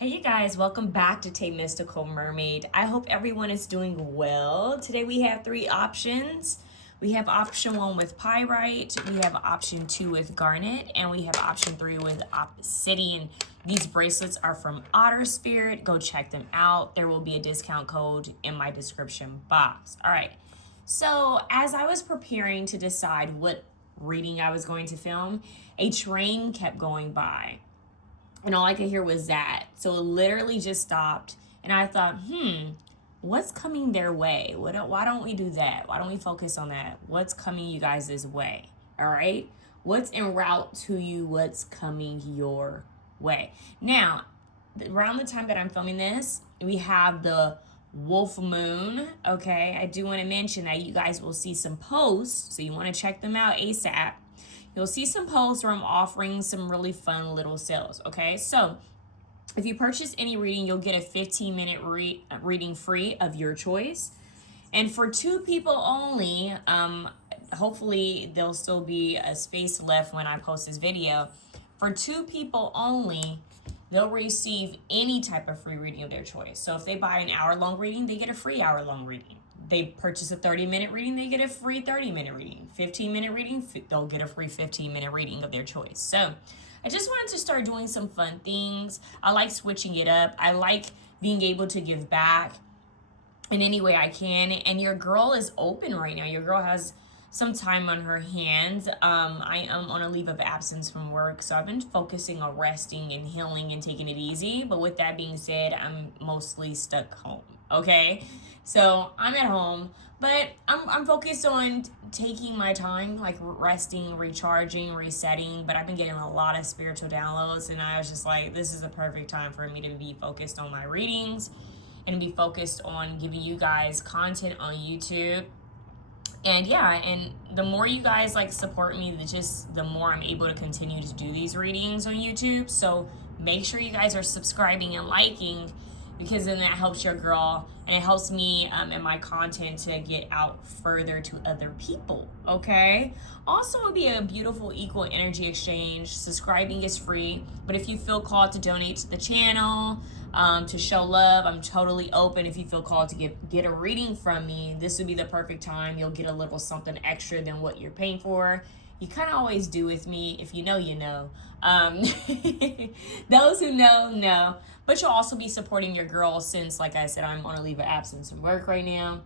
Hey you guys, welcome back to TayMysticalMermaid. I hope everyone is doing well. Today we have 3 options. We have option 1 with pyrite, we have option 2 with garnet, and we have option 3 with obsidian. These bracelets are from Otter Spirit. Go check them out. There will be a discount code in my description box. All right, so as I was preparing to decide what reading I was going to film, a train kept going by. And all I could hear was that. So it literally just stopped. And I thought, what's coming their way? Why don't we do that? Why don't we focus on that? What's coming you guys' way? All right? What's en route to you? What's coming your way? Now, around the time that I'm filming this, we have the wolf moon. Okay, I do want to mention that you guys will see some posts. So you want to check them out ASAP. You'll see some posts where I'm offering some really fun little sales, okay? So if you purchase any reading, you'll get a 15-minute reading free of your choice. And for 2 people only, hopefully there'll still be a space left when I post this video. For 2 people only, they'll receive any type of free reading of their choice. So if they buy an hour-long reading, they get a free hour-long reading. They purchase a 30-minute reading, they get a free 30-minute reading. 15-minute reading, they'll get a free 15-minute reading of their choice. So I just wanted to start doing some fun things. I like switching it up. I like being able to give back in any way I can. And your girl is open right now. Your girl has some time on her hands. I am on a leave of absence from work, so I've been focusing on resting and healing and taking it easy. But with that being said, I'm mostly stuck home, okay? So I'm at home, but I'm focused on taking my time, like resting, recharging, resetting. But I've been getting a lot of spiritual downloads, and I was just like, this is the perfect time for me to be focused on my readings and be focused on giving you guys content on YouTube. And yeah, and the more you guys like support me, the more I'm able to continue to do these readings on YouTube. So make sure you guys are subscribing and liking, because then that helps your girl and it helps me and my content to get out further to other people, okay? Also, it'll be a beautiful equal energy exchange. Subscribing is free, but if you feel called to donate to the channel, to show love, I'm totally open. If you feel called to get a reading from me, this would be the perfect time. You'll get a little something extra than what you're paying for. You kind of always do with me. If you know, you know. Those who know. But you'll also be supporting your girl since, like I said, I'm on a leave of absence from work right now.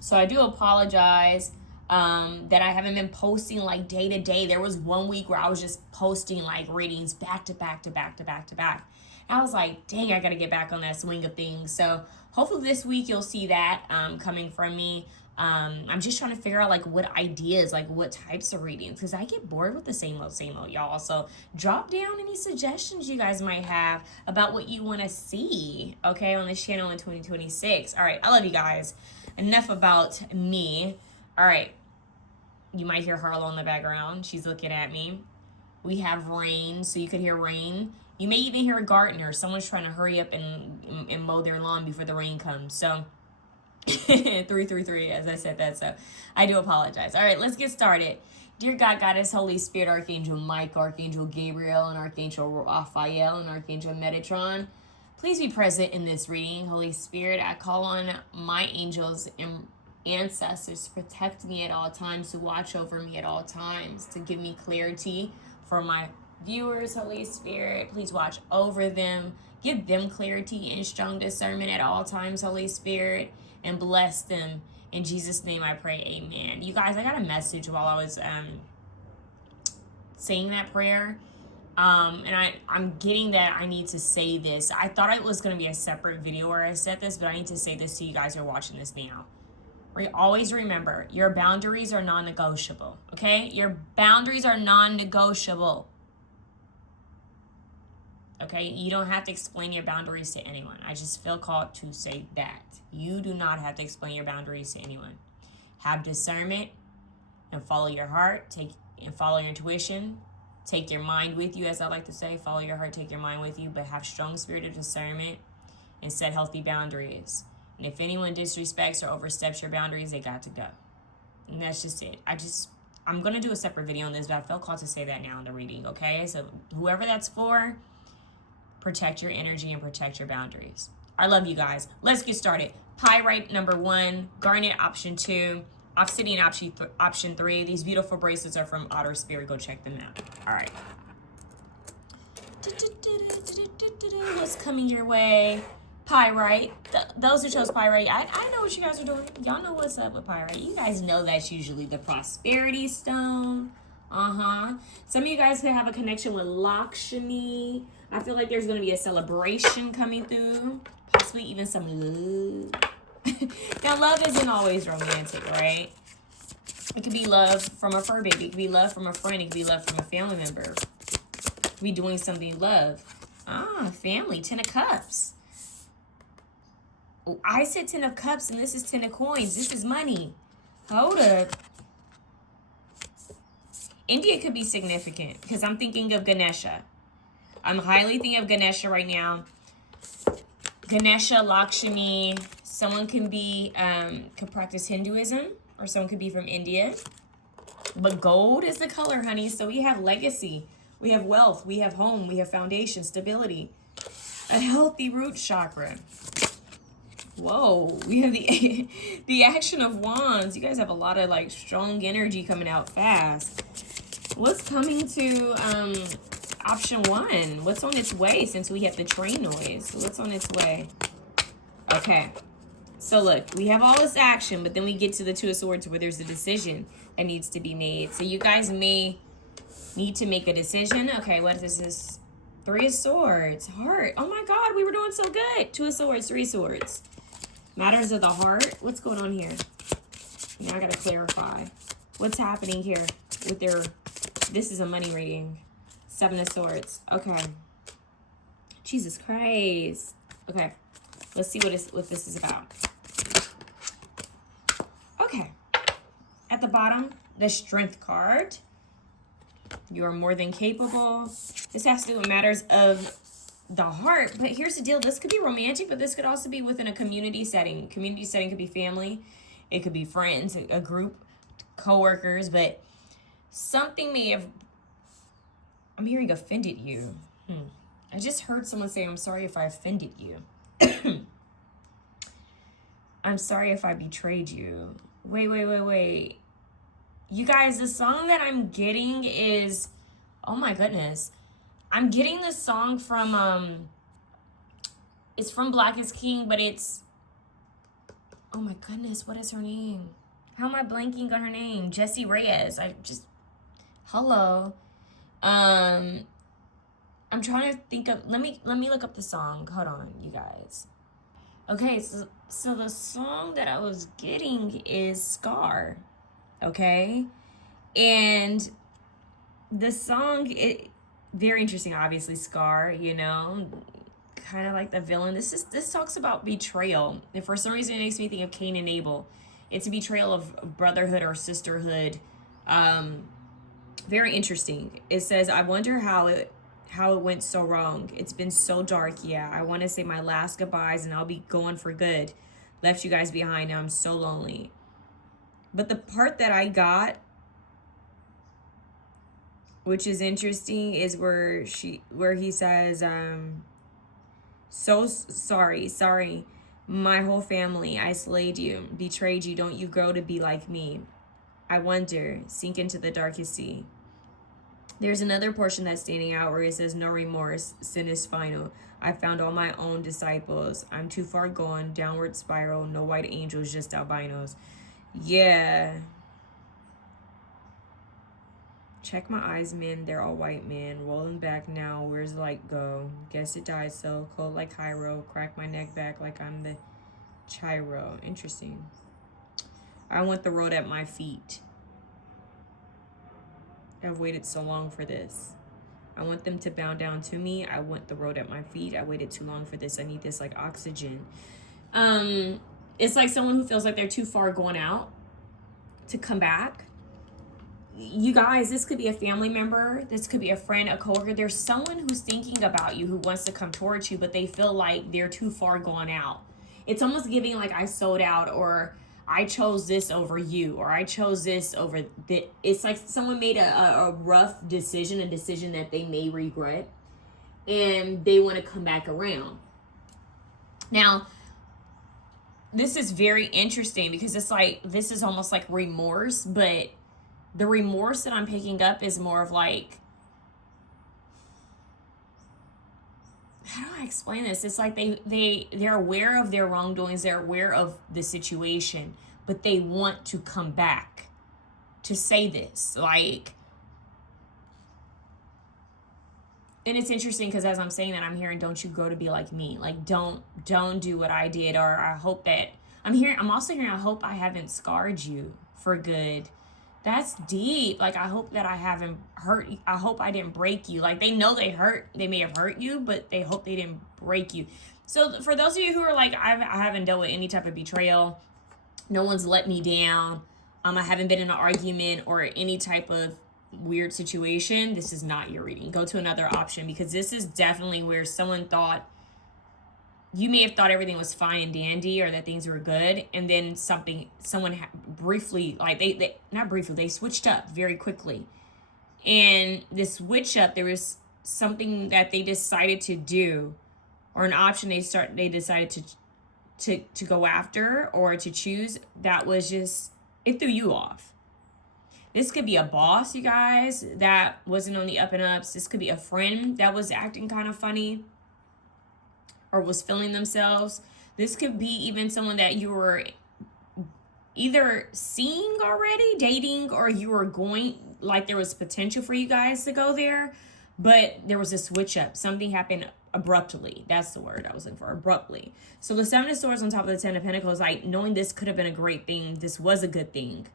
So I do apologize that I haven't been posting like day to day. There was one week where I was just posting like readings back to back to back to back to back. I was like, dang, I got to get back on that swing of things. So hopefully this week you'll see that coming from me. I'm just trying to figure out like what ideas, like what types of readings, because I get bored with the same old, y'all. So drop down any suggestions you guys might have about what you want to see, okay, on this channel in 2026. All right, I love you guys. Enough about me. All right, you might hear Harlow in the background. She's looking at me. We have rain, so you could hear rain. You may even hear a gardener. Someone's trying to hurry up and mow their lawn before the rain comes. So 333, as I said that, so I do apologize. All right, let's get started. Dear God, Goddess, Holy Spirit, Archangel Michael, Archangel Gabriel, and Archangel Raphael, and Archangel Metatron, please be present in this reading. Holy Spirit, I call on my angels and ancestors to protect me at all times, to watch over me at all times, to give me clarity for my viewers. Holy Spirit, please watch over them, give them clarity and strong discernment at all times, Holy Spirit, and bless them. In Jesus' name I pray, amen. You guys, I got a message while I was saying that prayer, and I'm getting that I need to say this. I thought it was going to be a separate video where I said this, but I need to say this to you guys who are watching this now. Always remember, your boundaries are non-negotiable, okay? Your boundaries are non-negotiable. Okay, you don't have to explain your boundaries to anyone. I just feel called to say that. You do not have to explain your boundaries to anyone. Have discernment and follow your heart. And follow your intuition. Take your mind with you, as I like to say. Follow your heart, take your mind with you, but have strong spirit of discernment and set healthy boundaries. And if anyone disrespects or oversteps your boundaries, they got to go. And that's just it. I'm going to do a separate video on this, but I felt called to say that now in the reading, okay? So whoever that's for, protect your energy and protect your boundaries. I love you guys. Let's get started. Pyrite number 1, garnet option 2, obsidian option 3. These beautiful bracelets are from Otter Spirit. Go check them out. All right. What's coming your way? Pyrite. Those who chose pyrite, I know what you guys are doing. Y'all know what's up with pyrite. You guys know that's usually the prosperity stone. Some of you guys could have a connection with Lakshmi. I feel like there's going to be a celebration coming through. Possibly even some love. Now, love isn't always romantic, right? It could be love from a fur baby. It could be love from a friend. It could be love from a family member. It could be doing something love. Family. 10 of Cups. Oh, I said 10 of Cups, and this is 10 of Coins. This is money. Hold up. India could be significant because I'm thinking of Ganesha. I'm highly thinking of Ganesha right now. Ganesha, Lakshmi. Someone can be, could practice Hinduism, or someone could be from India. But gold is the color, honey. So we have legacy. We have wealth. We have home. We have foundation, stability. A healthy root chakra. Whoa. We have the Action of Wands. You guys have a lot of like strong energy coming out fast. What's coming to option 1? What's on its way since we have the train noise? What's on its way? Okay. So look, we have all this action, but then we get to the 2 of Swords where there's a decision that needs to be made. So you guys may need to make a decision. Okay, what is this? 3 of Swords. Heart. Oh my God, we were doing so good. 2 of Swords, 3 Swords. Matters of the heart. What's going on here? Now I gotta clarify. What's happening here with their... This is a money reading. 7 of Swords. Okay. Jesus Christ. Okay. Let's see what this is about. Okay. At the bottom, the Strength card. You are more than capable. This has to do with matters of the heart. But here's the deal. This could be romantic, but this could also be within a community setting. Community setting could be family. It could be friends, a group, co-workers. But something may have... I'm hearing offended you. I just heard someone say, I'm sorry if I offended you. I'm sorry if I betrayed you. Wait. You guys, the song that I'm getting is... Oh my goodness. I'm getting this song from... It's from Black is King, but it's... Oh my goodness, what is her name? How am I blanking on her name? Jessie Reyes. Hello. I'm trying to think of... Let me look up the song. Hold on, you guys. Okay, so the song that I was getting is Scar. Okay? And the song, very interesting, obviously, Scar, you know, kind of like the villain. This talks about betrayal. And for some reason, it makes me think of Cain and Abel. It's a betrayal of brotherhood or sisterhood. Very interesting. It says, I wonder how it went so wrong. It's been so dark. Yeah, I want to say my last goodbyes and I'll be going for good. Left you guys behind. Now I'm so lonely. But the part that I got, which is interesting, is where he says, so sorry. My whole family, I slayed you, betrayed you. Don't you grow to be like me? I wonder, sink into the darkest sea. There's another portion that's standing out where it says, no remorse, sin is final. I found all my own disciples. I'm too far gone, downward spiral, no white angels, just albinos. Yeah. Check my eyes, man. They're all white, man. Rolling back now. Where's the light go? Guess it died so. Cold like Cairo. Crack my neck back like I'm the Chiro. Interesting. I want the road at my feet. I've waited so long for this. I want them to bow down to me. I want the road at my feet. I waited too long for this. I need this like oxygen. It's like someone who feels like they're too far going out to come back. You guys, this could be a family member. This could be a friend, a coworker. There's someone who's thinking about you, who wants to come towards you, but they feel like they're too far gone out. It's almost giving like I sold out, or I chose this over you, or I chose this over it's like someone made a rough decision, a decision that they may regret. and they want to come back around. Now, this is very interesting because it's like, this is almost like remorse, but the remorse that I'm picking up is more of like, how do I explain this? It's like they're aware of their wrongdoings, they're aware of the situation, but they want to come back to say this. Like, and it's interesting because as I'm saying that, I'm hearing, don't you grow to be like me. Like, don't do what I did. Or I hope that, I'm also hearing, I hope I haven't scarred you for good. That's deep. Like, I hope that I haven't hurt you. I hope I didn't break you. Like, they know they may have hurt you, but they hope they didn't break you. So for those of you who are like, I haven't dealt with any type of betrayal, no one's let me down, I haven't been in an argument or any type of weird situation, this is not your reading. Go to another option, because this is definitely where someone thought, you may have thought everything was fine and dandy, or that things were good, and then someone briefly, like they switched up very quickly. And this switch up, there was something that they decided to do, or an option they decided to go after or to choose, that was just, it threw you off. This could be a boss, you guys, that wasn't on the up and ups. This could be a friend that was acting kind of funny or was feeling themselves. This could be even someone that you were either seeing already, dating, or you were going, like there was potential for you guys to go there, but there was a switch up. Something happened abruptly. That's the word I was looking for, abruptly. So the Seven of Swords on top of the Ten of Pentacles, like knowing this could have been a great thing. This was a good thing.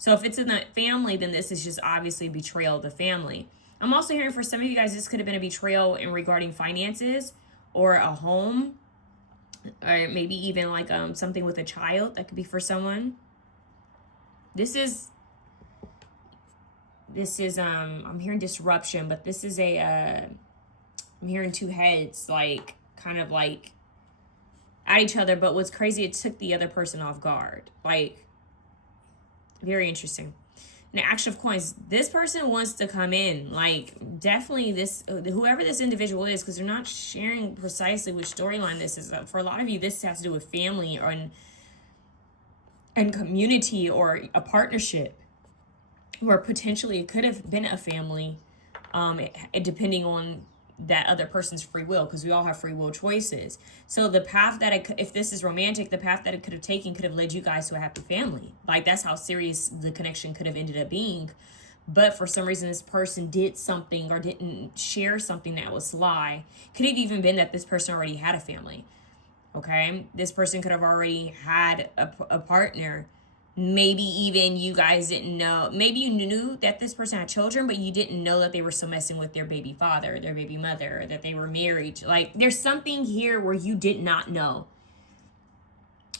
So if it's in the family, then this is just obviously betrayal of the family. I'm also hearing for some of you guys, this could have been a betrayal in regarding finances or a home, or maybe even like something with a child. That could be for someone. This is I'm hearing disruption, but this is I'm hearing two heads, like kind of like at each other. But what's crazy, it took the other person off guard. Like, very interesting. Now, Action of Coins, this person wants to come in. Like, definitely this, whoever this individual is, because they're not sharing precisely which storyline this is. For a lot of you, this has to do with family or and community or a partnership, or potentially it could have been a family, depending on that other person's free will, because we all have free will choices. So the path that if this is romantic, the path that it could have taken could have led you guys to a happy family. Like, that's how serious the connection could have ended up being. But for some reason, this person did something or didn't share something that was sly. Could have even been that this person already had a family. Okay, this person could have already had a partner. Maybe even you guys didn't know. Maybe you knew that this person had children, but you didn't know that they were still messing with their baby father, their baby mother, that they were married. Like, there's something here where you did not know.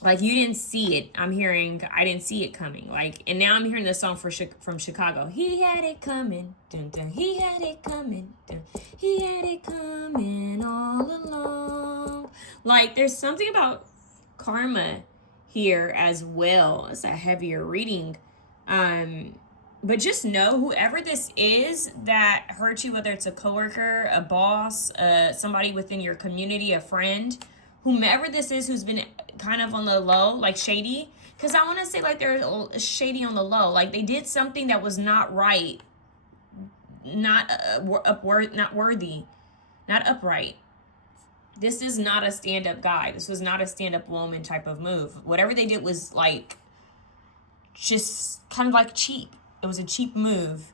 Like, you didn't see it. I'm hearing, I didn't see it coming. Like, and now I'm hearing this song from Chicago. He had it coming. Dun, dun. He had it coming. Dun. He had it coming all along. Like, there's something about karma here as well. It's a heavier reading. But just know, whoever this is that hurt you, whether it's a coworker, a boss, somebody within your community, a friend, whomever this is who's been kind of on the low, like shady, because I want to say like they're shady on the low, like they did something that was not right, not not worthy, not upright. This is not a stand-up guy. This was not a stand-up woman type of move. Whatever they did was like just kind of like cheap. It was a cheap move.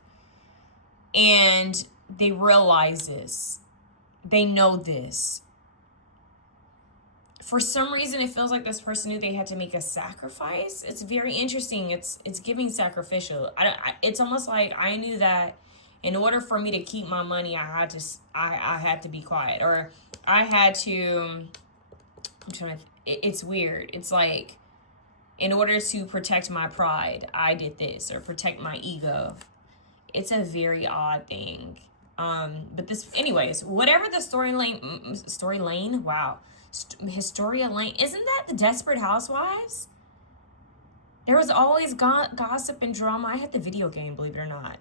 And they realize this. They know this. For some reason, it feels like this person knew they had to make a sacrifice. It's very interesting. It's giving sacrificial. It's almost like I knew that in order for me to keep my money, I had to be quiet, or I had to. It's weird. It's like, in order to protect my pride, I did this, or protect my ego. It's a very odd thing. But this, anyways, whatever the Historia Lane, isn't that the Desperate Housewives? There was always gossip and drama. I had the video game, believe it or not.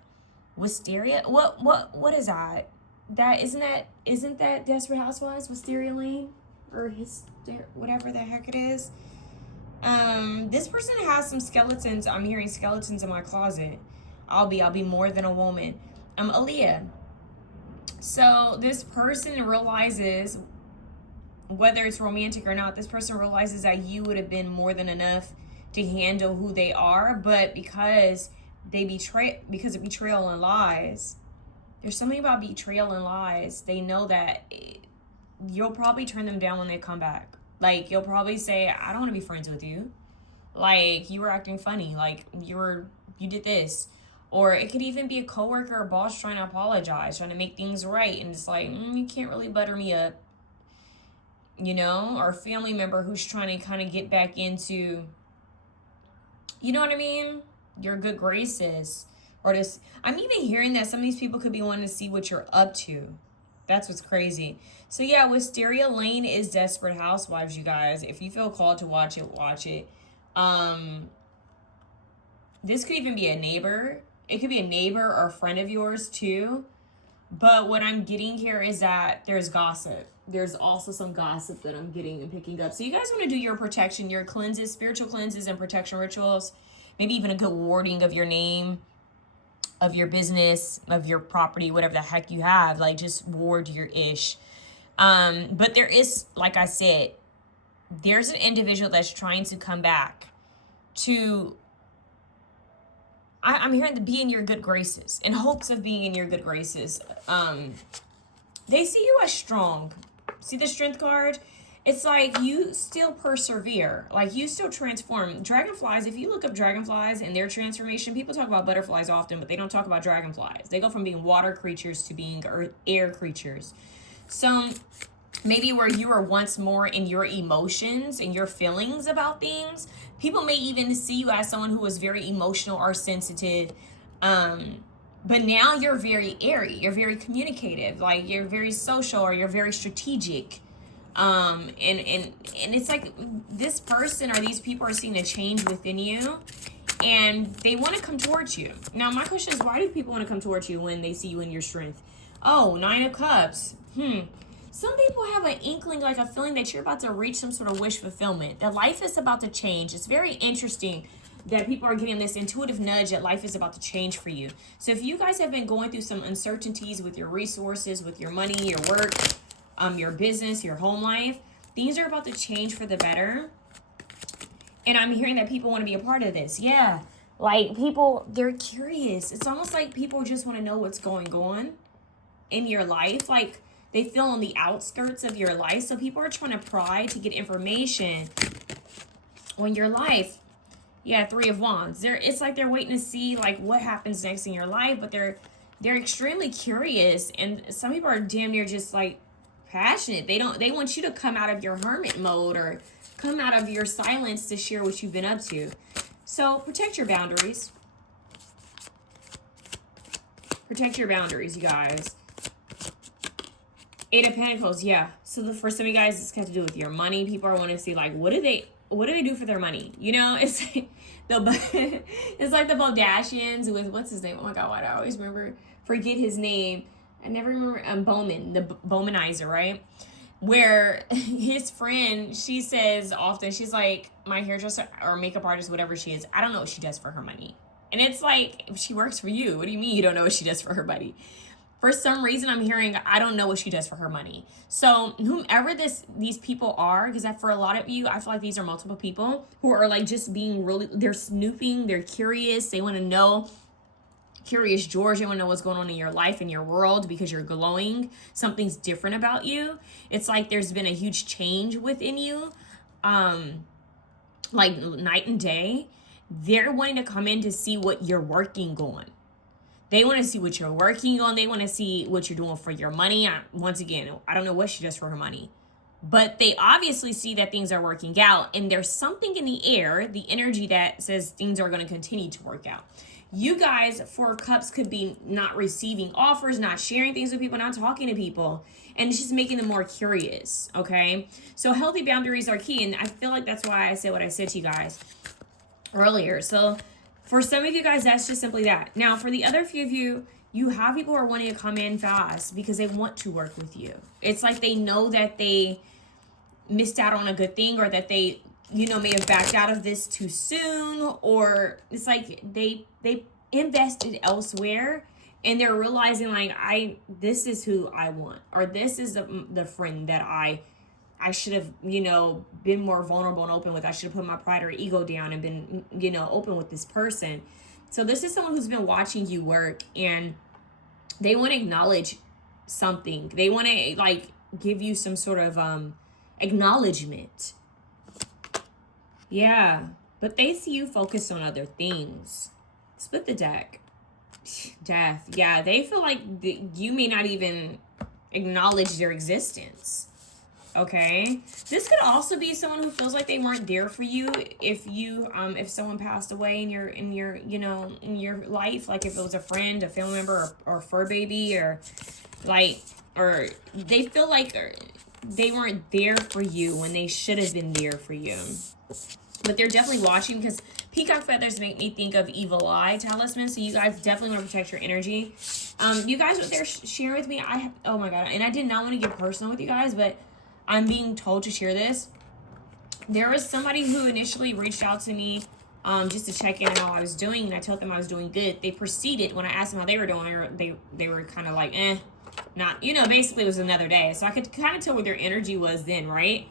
Wisteria? What is that? isn't that Desperate Housewives with Stereo Lane? Or whatever the heck it is. This person has some skeletons. I'm hearing skeletons in my closet. I'll be more than a woman. Aaliyah. So this person realizes, whether it's romantic or not, this person realizes that you would have been more than enough to handle who they are, but because of betrayal and lies, there's something about betrayal and lies. They know that you'll probably turn them down when they come back. Like, you'll probably say, I don't want to be friends with you. Like, you were acting funny. Like, you did this. Or it could even be a coworker or boss trying to apologize, trying to make things right. And it's like, you can't really butter me up. You know? Or a family member who's trying to kind of get back into, you know what I mean? Your good graces. Or this, I'm even hearing that some of these people could be wanting to see what you're up to. That's what's crazy. So yeah, Wisteria Lane is Desperate Housewives, you guys. If you feel called to watch it, watch it. This could even be a neighbor. It could be a neighbor or a friend of yours too. But what I'm getting here is that there's gossip. There's also some gossip that I'm getting and picking up. So you guys want to do your protection, your cleanses, spiritual cleanses and protection rituals. Maybe even a good warding of your name, of your business, of your property, whatever the heck you have. Like, just ward your ish. But there is, like I said, there's an individual that's trying to come back to, I'm hearing to be in your good graces, in hopes of being in your good graces. They see you as strong. See the strength card? It's like you still persevere. Like, you still transform. Dragonflies, if you look up dragonflies and their transformation, people talk about butterflies often, but they don't talk about dragonflies. They go from being water creatures to being air creatures. So maybe where you were once more in your emotions and your feelings about things, people may even see you as someone who was very emotional or sensitive. But now you're very airy. You're very communicative. Like, you're very social, or you're very strategic. And it's like this person or these people are seeing a change within you, and they want to come towards you. Now, my question is, why do people want to come towards you when they see you in your strength? Oh, 9 of Cups. Some people have an inkling, like a feeling that you're about to reach some sort of wish fulfillment, that life is about to change. It's very interesting that people are getting this intuitive nudge that life is about to change for you. So if you guys have been going through some uncertainties with your resources, with your money, your work, your business, your home life, things are about to change for the better. And I'm hearing that people want to be a part of this. Yeah. Like, people, they're curious. It's almost like people just want to know what's going on in your life. Like, they feel on the outskirts of your life. So people are trying to pry to get information on your life. Yeah, 3 of Wands. It's like they're waiting to see, like, what happens next in your life. But they're extremely curious. And some people are damn near just, like, passionate. They want you to come out of your hermit mode or come out of your silence to share what you've been up to. So protect your boundaries. Protect your boundaries, you guys. 8 of Pentacles, yeah. So for some of you guys, it's got to do with your money. People are wanting to see, like, what do they do for their money? You know, it's like it's like the Baldashians with, what's his name? Oh my God, why do I always forget his name? I never remember. Bowman, the Bowmanizer, right? Where his friend, she says often, she's like, my hairdresser or makeup artist, whatever she is, I don't know what she does for her money. And it's like, if she works for you, what do you mean you don't know what she does for her money? For some reason, I'm hearing, I don't know what she does for her money. So whomever these people are, because for a lot of you, I feel like these are multiple people who are like just being really, they're snooping, they're curious, they want to know. Curious George, they want to know what's going on in your life, in your world, because you're glowing. Something's different about you. It's like there's been a huge change within you, like night and day. They're wanting to come in to see what you're working on. They want to see what you're working on. They want to see what you're doing for your money. Once again, I don't know what she does for her money, but they obviously see that things are working out, and there's something in the air, the energy that says things are going to continue to work out. You guys, 4 of Cups, could be not receiving offers, not sharing things with people, not talking to people, and it's just making them more curious, okay? So healthy boundaries are key, and I feel like that's why I said what I said to you guys earlier. So for some of you guys, that's just simply that. Now, for the other few of you, you have people who are wanting to come in fast because they want to work with you. It's like they know that they missed out on a good thing, or that they, you know, may have backed out of this too soon, or it's like they invested elsewhere and they're realizing like, this is who I want, or this is the friend that I should have, you know, been more vulnerable and open with. I should have put my pride or ego down and been, you know, open with this person. So this is someone who's been watching you work, and they want to acknowledge something. They want to like give you some sort of acknowledgement. Yeah, but they see you focus on other things. Split the deck. Death. Yeah, they feel like you may not even acknowledge their existence. Okay, this could also be someone who feels like they weren't there for you if you if someone passed away in your you know, in your life, like if it was a friend, a family member, or fur baby, or like, or they feel like they weren't there for you when they should have been there for you. But they're definitely watching, because peacock feathers make me think of evil eye talisman. So you guys definitely want to protect your energy. You guys, what they're sharing with me, oh my god, and I did not want to get personal with you guys, but I'm being told to share this. There was somebody who initially reached out to me just to check in on how I was doing, and I told them I was doing good. They proceeded, when I asked them how they were doing, they were kind of like, not, you know, basically it was another day. So I could kind of tell what their energy was then, right?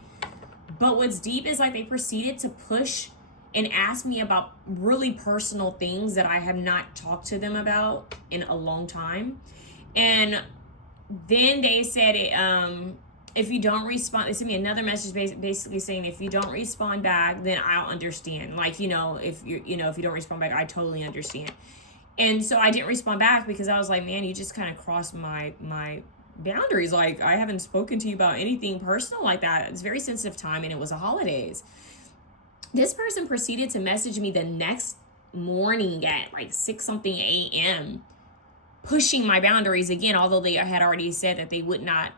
But what's deep is like they proceeded to push and ask me about really personal things that I have not talked to them about in a long time. And then they said, if you don't respond, they sent me another message basically saying, if you don't respond back, then I'll understand. Like, you know, if you don't respond back, I totally understand. And so I didn't respond back because I was like, man, you just kind of crossed my boundaries. Like, I haven't spoken to you about anything personal like that. It's very sensitive time, and it was the holidays. This person proceeded to message me the next morning at like 6-something a.m. pushing my boundaries again, although they had already said that they would not,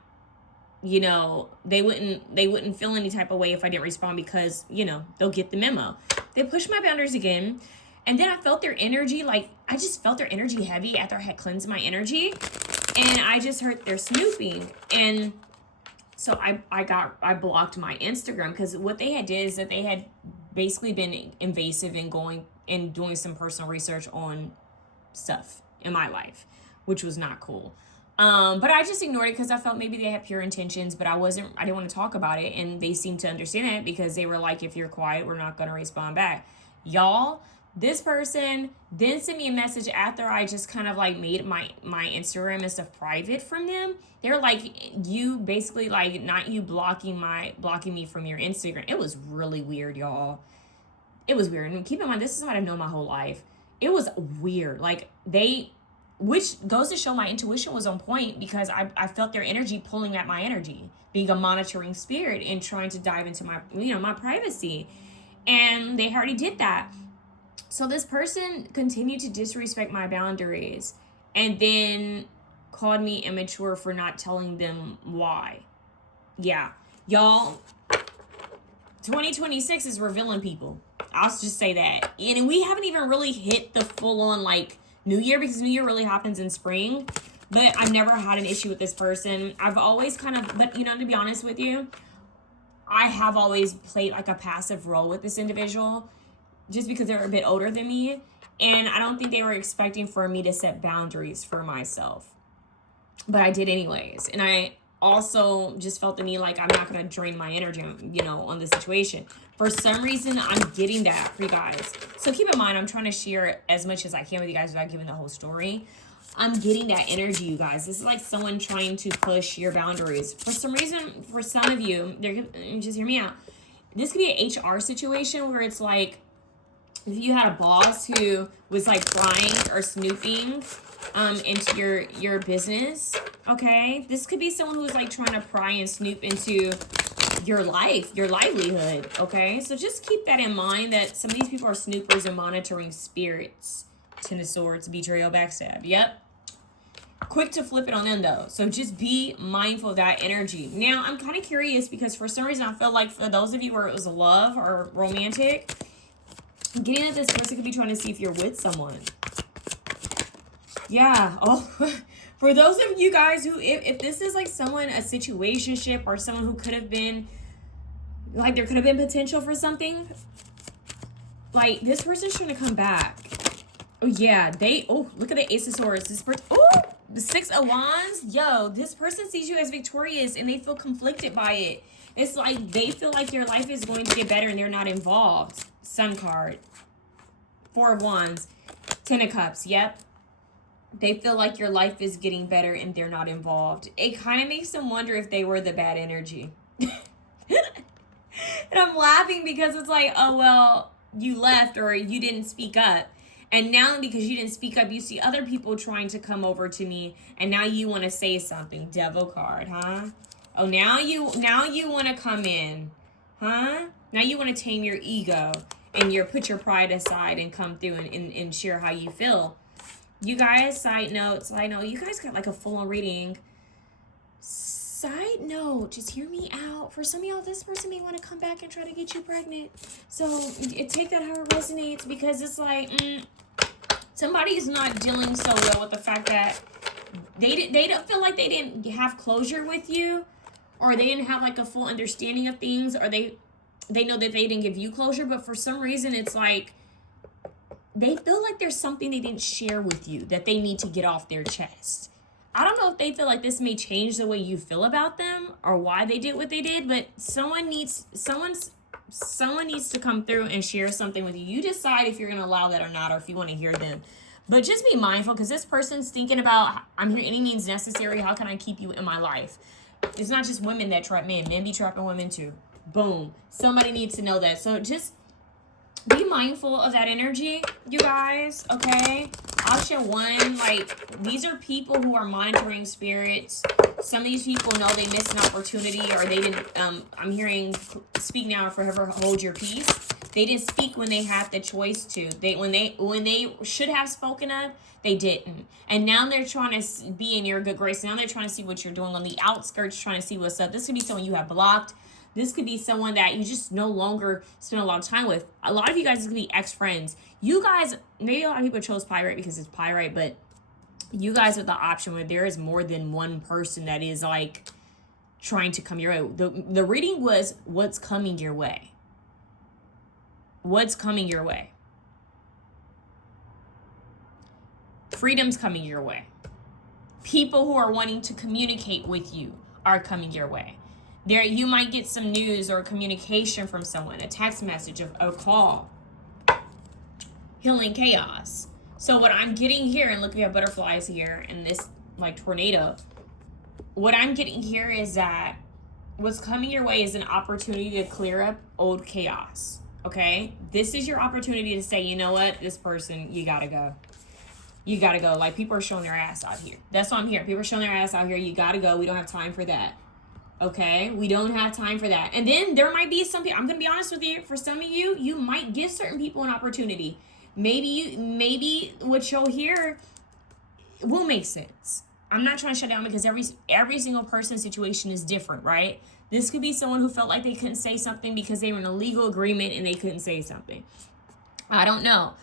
you know, they wouldn't feel any type of way if I didn't respond, because, you know, they'll get the memo. They pushed my boundaries again. And then I felt their energy, like, I just felt their energy heavy after I had cleansed my energy. And I just heard their snooping. And so I blocked my Instagram, because what they had did is that they had basically been invasive in going and doing some personal research on stuff in my life, which was not cool. But I just ignored it because I felt maybe they had pure intentions, but I didn't want to talk about it. And they seemed to understand it, because they were like, if you're quiet, we're not going to respond back. Y'all, this person then sent me a message after I just kind of like made my Instagram and stuff private from them. They're like, you basically like, not you blocking me from your Instagram. It was really weird, y'all. It was weird. And keep in mind, this is somebody I've known my whole life. It was weird. Like, which goes to show my intuition was on point, because I felt their energy pulling at my energy, being a monitoring spirit and trying to dive into my, you know, my privacy. And they already did that. So this person continued to disrespect my boundaries, and then called me immature for not telling them why. Yeah, y'all, 2026 is revealing people. I'll just say that. And we haven't even really hit the full on like New Year, because New Year really happens in spring. But I've never had an issue with this person. I've always but you know, to be honest with you, I have always played like a passive role with this individual, just because they're a bit older than me. And I don't think they were expecting for me to set boundaries for myself. But I did anyways. And I also just felt the need, like, I'm not going to drain my energy, you know, on the situation. For some reason, I'm getting that for you guys. So keep in mind, I'm trying to share as much as I can with you guys without giving the whole story. I'm getting that energy, you guys. This is like someone trying to push your boundaries. For some reason, for some of you, just hear me out. This could be an HR situation where it's like, if you had a boss who was like prying or snooping into your business, okay? This could be someone who's like trying to pry and snoop into your life, your livelihood, okay? So just keep that in mind, that some of these people are snoopers and monitoring spirits. Ten of Swords, betrayal, backstab. Yep. Quick to flip it on them though. So just be mindful of that energy. Now, I'm kind of curious, because for some reason I felt like for those of you where it was a love or romantic, getting that this person could be trying to see if you're with someone. Yeah. Oh, for those of you guys who, if this is like someone, a situationship, or someone who could have been, like there could have been potential for something, like this person's trying to come back. Oh yeah, look at the Ace of Swords. This person, the Six of Wands. Yo, this person sees you as victorious and they feel conflicted by it. It's like they feel like your life is going to get better and they're not involved. Sun card. Four of Wands. Ten of Cups. Yep. They feel like your life is getting better and they're not involved. It kind of makes them wonder if they were the bad energy. And I'm laughing because it's like, oh, well, you left or you didn't speak up. And now because you didn't speak up, you see other people trying to come over to me. And now you want to say something. Devil card, huh? Oh, now you want to come in, huh? Now you want to tame your ego and put your pride aside and come through and share how you feel. You guys, side note, you guys got like a full-on reading. Side note, just hear me out. For some of y'all, this person may want to come back and try to get you pregnant. So take that how it resonates, because it's like somebody's not dealing so well with the fact that they don't feel like they didn't have closure with you, or they didn't have like a full understanding of things, or they know that they didn't give you closure, but for some reason it's like they feel like there's something they didn't share with you that they need to get off their chest. I don't know if they feel like this may change the way you feel about them or why they did what they did, but someone needs to come through and share something with you. You decide if you're going to allow that or not, or if you want to hear them. But just be mindful, because this person's thinking about, I'm here any means necessary. How can I keep you in my life? It's not just women that trap men. Men be trapping women too. Boom. Somebody needs to know that. So just be mindful of that energy, you guys, okay? Option one, like, these are people who are monitoring spirits. Some of these people know they missed an opportunity, or they didn't, I'm hearing, speak now or forever hold your peace. They didn't speak when they had the choice to. When they should have spoken up, they didn't. And now they're trying to be in your good grace. Now they're trying to see what you're doing on the outskirts, trying to see what's up. This could be someone you have blocked. This could be someone that you just no longer spend a lot of time with. A lot of you guys could be ex-friends. You guys, maybe a lot of people chose Pyrite because it's Pyrite, but you guys have the option where there is more than one person that is like trying to come your way. The reading was what's coming your way. What's coming your way? Freedom's coming your way. People who are wanting to communicate with you are coming your way. There, you might get some news or communication from someone, a text message, a call. Healing chaos. So what I'm getting here, and look, we have butterflies here and this like tornado. What I'm getting here is that what's coming your way is an opportunity to clear up old chaos. Okay? This is your opportunity to say, you know what? This person, you gotta go. You gotta go. Like, people are showing their ass out here. That's why I'm here. People are showing their ass out here. You gotta go. We don't have time for that. Okay, we don't have time for that. And then there might be something, I'm gonna be honest with you, for some of you, you might give certain people an opportunity. Maybe what you'll hear will make sense. I'm not trying to shut down, because every single person's situation is different, right? This could be someone who felt like they couldn't say something because they were in a legal agreement and they couldn't say something. I don't know.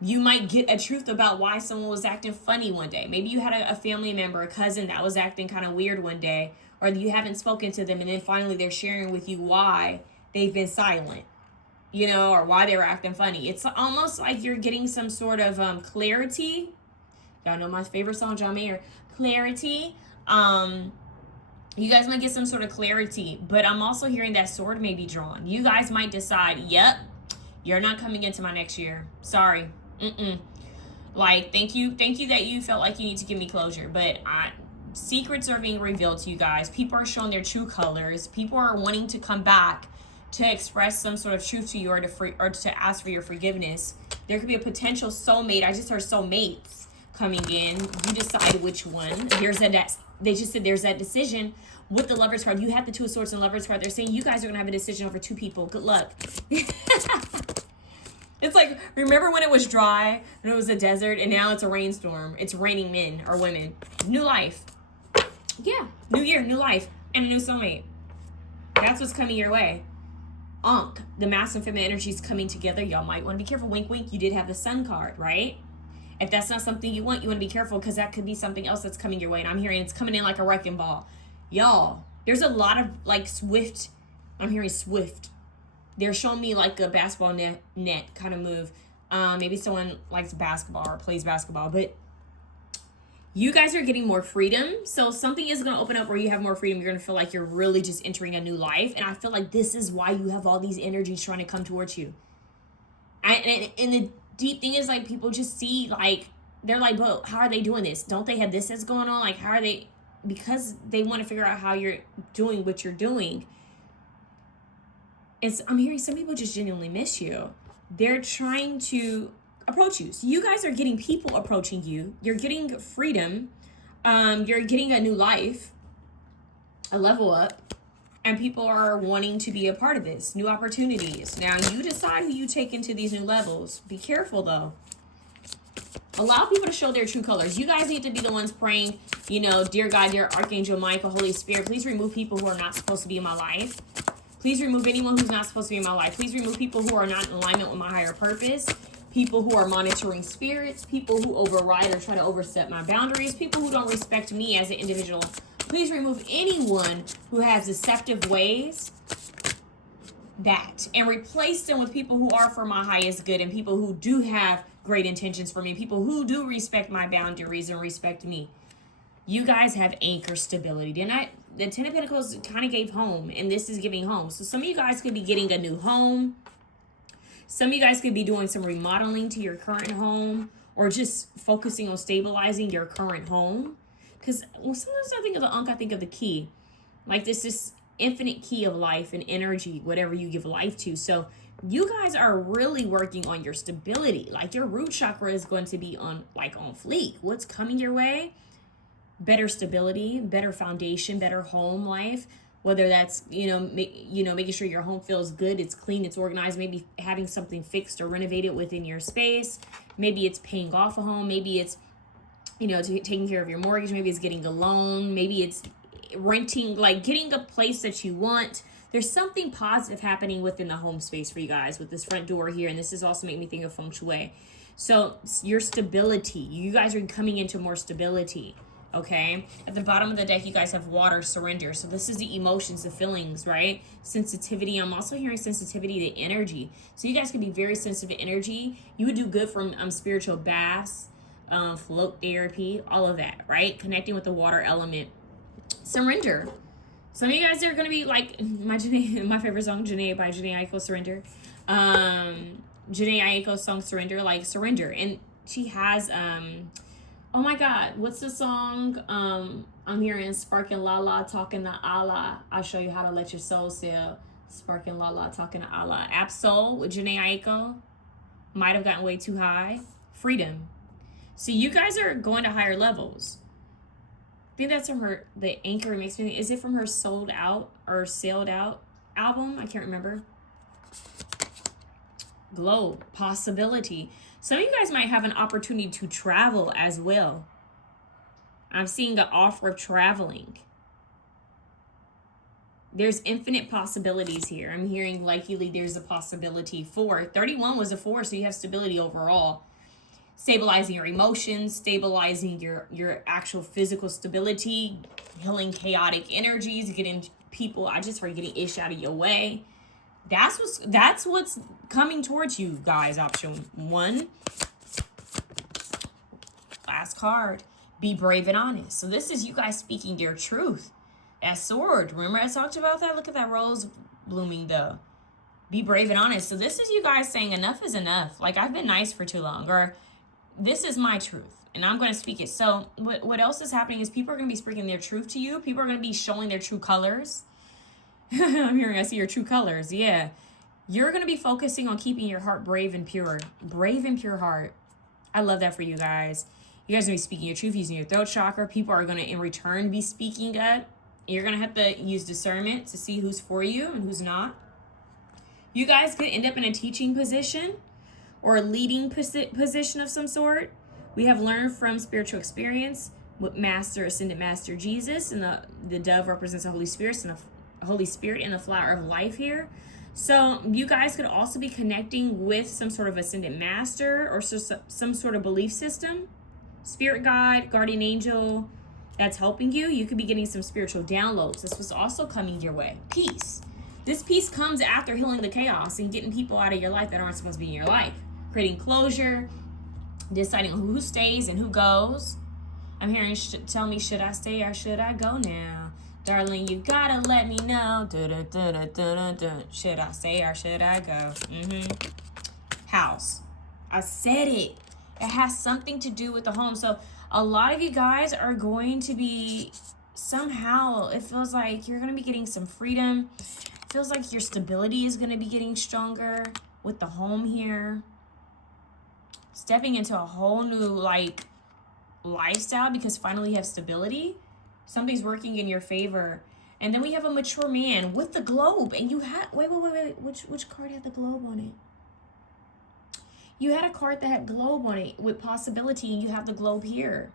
You might get a truth about why someone was acting funny one day. Maybe you had a family member, a cousin that was acting kind of weird one day, or you haven't spoken to them, and then finally they're sharing with you why they've been silent, you know, or why they were acting funny. It's almost like you're getting some sort of clarity. Y'all know my favorite song, John Mayer, Clarity. You guys might get some sort of clarity, but I'm also hearing that sword may be drawn. You guys might decide, yep, you're not coming into my next year. Sorry. Like, thank you that you felt like you need to give me closure, but secrets are being revealed to you guys. People are showing their true colors. People are wanting to come back to express some sort of truth to you, or to ask for your forgiveness. There could be a potential soulmate. I just heard soulmates coming in. You decide which one. They just said there's that decision with the Lovers card. You have the Two of Swords and Lovers card. They're saying you guys are gonna have a decision over two people. Good luck. It's like, remember when it was dry and it was a desert, and now it's a rainstorm. It's raining men or women. New life. Yeah, new year, new life, and a new soulmate. That's what's coming your way. The masculine and feminine energies coming together. Y'all might want to be careful. Wink, wink. You did have the Sun card, right? If that's not something you want to be careful, because that could be something else that's coming your way. And I'm hearing it's coming in like a wrecking ball. Y'all, there's a lot of like swift. I'm hearing swift. They're showing me like a basketball net kind of move. Maybe someone likes basketball or plays basketball, but you guys are getting more freedom. So something is going to open up where you have more freedom. You're going to feel like you're really just entering a new life. And I feel like this is why you have all these energies trying to come towards you. And the deep thing is, like, people just see, like, they're like, but how are they doing this? Don't they have this that's going on? Like, how are they? Because they want to figure out how you're doing what you're doing. I'm hearing some people just genuinely miss you. They're trying to approach you. So you guys are getting people approaching you. You're getting freedom. You're getting a new life, a level up, and people are wanting to be a part of this. New opportunities. Now you decide who you take into these new levels. Be careful though. Allow people to show their true colors. You guys need to be the ones praying, you know, dear God, dear Archangel Michael, Holy Spirit, please remove people who are not supposed to be in my life. Please remove anyone who's not supposed to be in my life. Please remove people who are not in alignment with my higher purpose. People who are monitoring spirits, people who override or try to overstep my boundaries, people who don't respect me as an individual. Please remove anyone who has deceptive ways, and replace them with people who are for my highest good and people who do have great intentions for me, people who do respect my boundaries and respect me. You guys have anchor stability. The 10 of Pentacles kind of gave home, and this is giving home. So some of you guys could be getting a new home. Some of you guys could be doing some remodeling to your current home, or just focusing on stabilizing your current home. Because sometimes I think of the Ankh, I think of the key. Like this infinite key of life and energy, whatever you give life to. So you guys are really working on your stability. Like your root chakra is going to be on fleek. What's coming your way? Better stability, better foundation, better home life. Whether that's, making sure your home feels good, it's clean, it's organized, maybe having something fixed or renovated within your space. Maybe it's paying off a home. Maybe it's, taking care of your mortgage. Maybe it's getting a loan. Maybe it's renting, like getting a place that you want. There's something positive happening within the home space for you guys with this front door here. And this is also making me think of feng shui. So your stability, you guys are coming into more stability. Okay, at the bottom of the deck, you guys have water, surrender. So this is the emotions, the feelings, right? Sensitivity. I'm also hearing sensitivity to energy. So you guys can be very sensitive to energy. You would do good from spiritual baths, float therapy, all of that, right? Connecting with the water element. Surrender. Some of you guys are going to be like my favorite song, Janae by Janae Aiko, Surrender. Janae Aiko's song, Surrender, like surrender. And she has... oh my God, what's the song? I'm hearing Sparking Lala, talking to Allah. I'll show you how to let your soul sail. Sparking Lala, talking to Allah. Absol with Janae Aiko. Might have gotten way too high. Freedom. So you guys are going to higher levels. I think that's from the anchor makes me think. Is it from her Sold Out or Sailed Out album? I can't remember. Glow, possibility. Some of you guys might have an opportunity to travel as well. I'm seeing an offer of traveling. There's infinite possibilities here. I'm hearing likely there's a possibility for 31 was a 4, so you have stability overall. Stabilizing your emotions, stabilizing your actual physical stability, healing chaotic energies, getting people, I just heard getting ish out of your way. That's what's coming towards you guys. Option 1. Last card. Be brave and honest. So this is you guys speaking your truth. That sword. Remember I talked about that? Look at that rose blooming though. Be brave and honest. So this is you guys saying enough is enough. Like I've been nice for too long. Or this is my truth and I'm going to speak it. So what else is happening is people are going to be speaking their truth to you. People are going to be showing their true colors. I see your true colors. Yeah. You're going to be focusing on keeping your heart brave and pure. Brave and pure heart. I love that for you guys. You guys are going to be speaking your truth, using your throat chakra. People are going to, in return, be speaking up. You're going to have to use discernment to see who's for you and who's not. You guys could end up in a teaching position or a leading position of some sort. We have learned from spiritual experience with Ascended Master Jesus, and the dove represents the Holy Spirit and the flower of life here. So you guys could also be connecting with some sort of ascended master or some sort of belief system, spirit guide, guardian angel that's helping you. You could be getting some spiritual downloads. This was also coming your way. Peace. This peace comes after healing the chaos and getting people out of your life that aren't supposed to be in your life. Creating closure, deciding who stays and who goes. I'm hearing, tell me, should I stay or should I go now? Darling, you gotta let me know. Should I stay or should I go? House. I said it. It has something to do with the home. So a lot of you guys are going to be somehow, it feels like you're going to be getting some freedom. It feels like your stability is going to be getting stronger with the home here. Stepping into a whole new like lifestyle because finally you have stability. Something's working in your favor. And then we have a mature man with the globe. And you had, wait. Which card had the globe on it? You had a card that had globe on it with possibility, and you have the globe here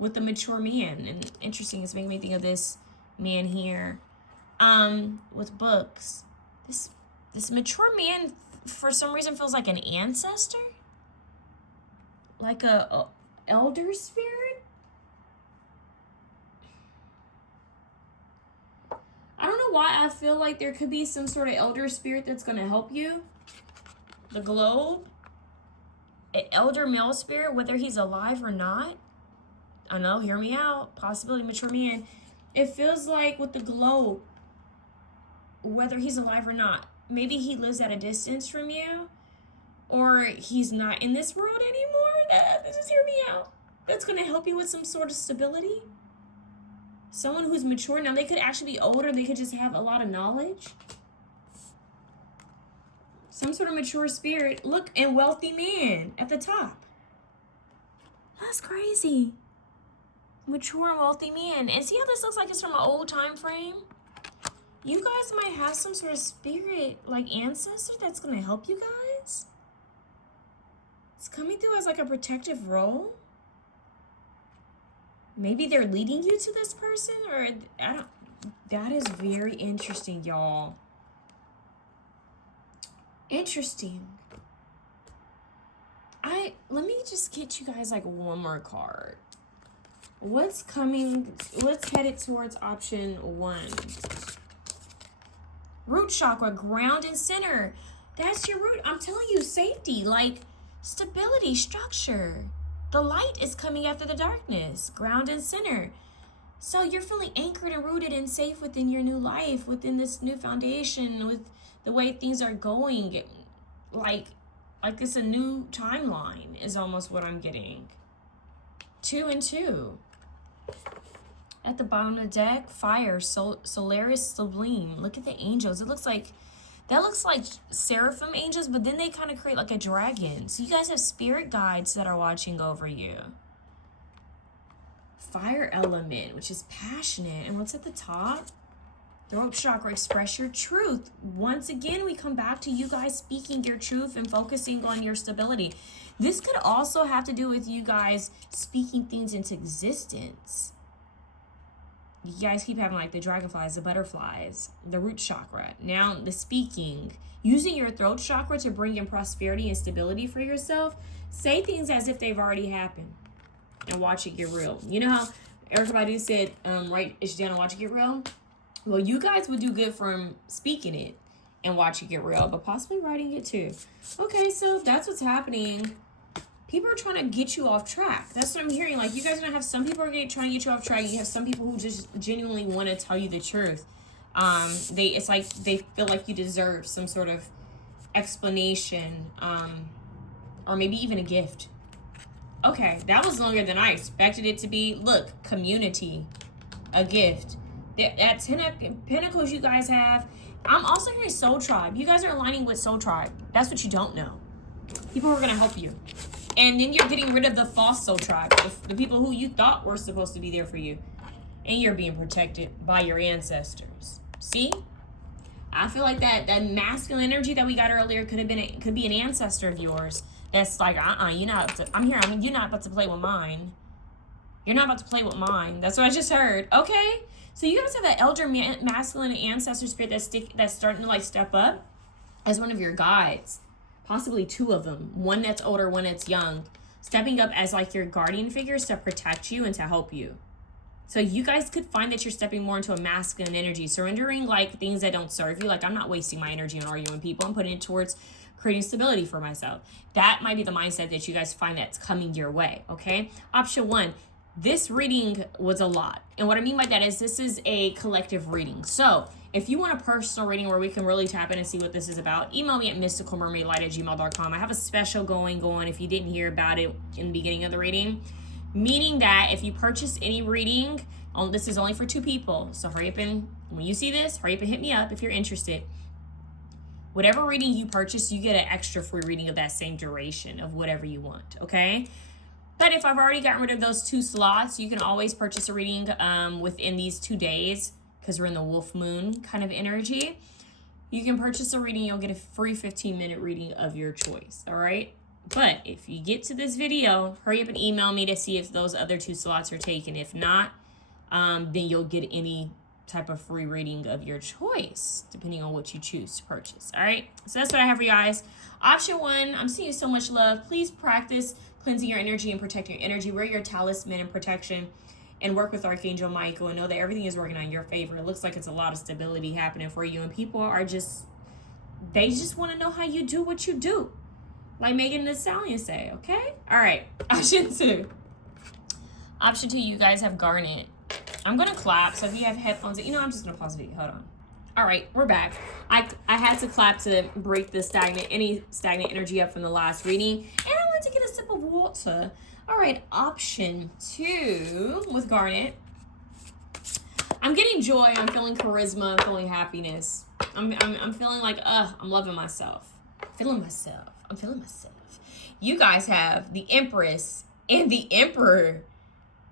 with the mature man. And interesting, it's making me think of this man here with books. This mature man, for some reason, feels like an ancestor, like a elder spirit. I don't know why I feel like there could be some sort of elder spirit that's going to help you. The globe. An elder male spirit, whether he's alive or not. I know, hear me out. Possibility, mature man. It feels like with the globe, whether he's alive or not, maybe he lives at a distance from you, or he's not in this world anymore. Just hear me out. That's going to help you with some sort of stability. Someone who's mature. Now, they could actually be older. They could just have a lot of knowledge. Some sort of mature spirit. Look, and wealthy man at the top. That's crazy. Mature and wealthy man. And see how this looks like it's from an old time frame? You guys might have some sort of spirit, like ancestor, that's going to help you guys. It's coming through as like a protective role. Maybe they're leading you to this person, or I don't. That is very interesting, y'all. Interesting. Let me just get you guys like one more card. What's coming? Let's head it towards option 1. Root chakra, ground and center. That's your root. I'm telling you, safety, like stability, structure. The light is coming after the darkness, ground and center. So you're feeling anchored and rooted and safe within your new life, within this new foundation, with the way things are going. Like it's a new timeline is almost what I'm getting. 2 and 2. At the bottom of the deck, fire, Solaris Sublime. Look at the angels. That looks like seraphim angels, but then they kind of create like a dragon. So you guys have spirit guides that are watching over you. Fire element, which is passionate. And what's at the top? Throat chakra, express your truth. Once again, we come back to you guys speaking your truth and focusing on your stability. This could also have to do with you guys speaking things into existence. You guys keep having like the dragonflies, the butterflies, the root chakra. Now the speaking, using your throat chakra to bring in prosperity and stability for yourself. Say things as if they've already happened and watch it get real. You know how Erykah Badu said, write it down and watch it get real? Well, you guys would do good from speaking it and watch it get real, but possibly writing it too. Okay, so that's what's happening. People are trying to get you off track. That's what I'm hearing. Like, you guys are going to have some people are trying to get you off track. You have some people who just genuinely want to tell you the truth. It's like they feel like you deserve some sort of explanation, or maybe even a gift. Okay, that was longer than I expected it to be. Look, community, a gift. That 10 of Pentacles you guys have. I'm also hearing Soul Tribe. You guys are aligning with Soul Tribe. That's what you don't know. People who are going to help you. And then you're getting rid of the false Soul Tribe. The people who you thought were supposed to be there for you. And you're being protected by your ancestors. See? I feel like that masculine energy that we got earlier could be an ancestor of yours. That's like, you're not you're not about to play with mine. You're not about to play with mine. That's what I just heard. Okay? So you guys have that elder masculine ancestor spirit that's starting to like step up. as one of your guides, possibly two of them, one that's older, one that's young, stepping up as like your guardian figures to protect you and to help you. So you guys could find that you're stepping more into a masculine energy, surrendering like things that don't serve you. Like, I'm not wasting my energy on arguing with people. I'm putting it towards creating stability for myself. That might be the mindset that you guys find that's coming your way, okay? Option 1, this reading was a lot. And what I mean by that is this is a collective reading. So if you want a personal reading where we can really tap in and see what this is about, email me at MysticalMermaidLight@gmail.com. I have a special going on if you didn't hear about it in the beginning of the reading. Meaning that if you purchase any reading, this is only for 2 people. So hurry up and, when you see this, hurry up and hit me up if you're interested. Whatever reading you purchase, you get an extra free reading of that same duration of whatever you want, okay? But if I've already gotten rid of those 2 slots, you can always purchase a reading within these 2 days, because we're in the wolf moon kind of energy. You can purchase a reading, you'll get a free 15-minute reading of your choice, all right? But if you get to this video, hurry up and email me to see if those other 2 slots are taken. If not, then you'll get any type of free reading of your choice, depending on what you choose to purchase. All right, so that's what I have for you guys. Option 1, I'm seeing so much love. Please practice cleansing your energy and protecting your energy. Wear your talisman and protection, and work with Archangel Michael, and know that everything is working on your favor. It looks like it's a lot of stability happening for you, and people are they just want to know how you do what you do. Like Megan Thee Stallion say, okay? All right, option 2. Option 2, you guys have garnet. I'm going to clap, so if you have headphones, I'm just going to pause the video. Hold on. All right, we're back. I had to clap to break the any stagnant energy up from the last reading, and I wanted to get a sip of water. All right, option 2 with garnet. I'm getting joy. I'm feeling charisma. I'm feeling happiness. I'm feeling like, I'm loving myself. I'm feeling myself. You guys have the Empress and the Emperor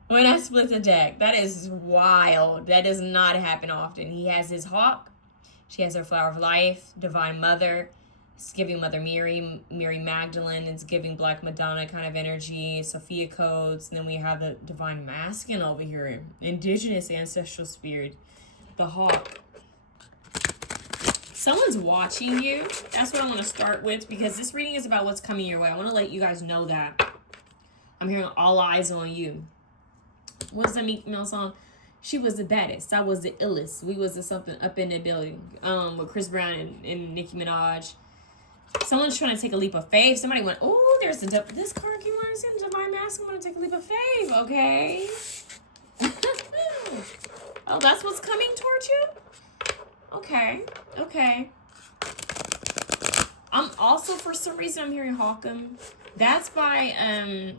when I split the deck. That is wild. That does not happen often. He has his hawk. She has her flower of life, Divine Mother. It's giving Mother Mary, Mary Magdalene. It's giving Black Madonna kind of energy, Sophia codes. And then we have the Divine Masculine over here, Indigenous Ancestral Spirit, the hawk. Someone's watching you. That's what I want to start with, because this reading is about what's coming your way. I want to let you guys know that. I'm hearing all eyes on you. What's the Meek Mill song? She was the baddest. I was the illest. We was the something up in the building with Chris Brown and Nicki Minaj. Someone's trying to take a leap of faith. Somebody went, oh, there's this card you want to send Divine Masculine. Want to take a leap of faith, okay? Oh, that's what's coming towards you? Okay. I'm also, for some reason, I'm hearing Hawkum. That's by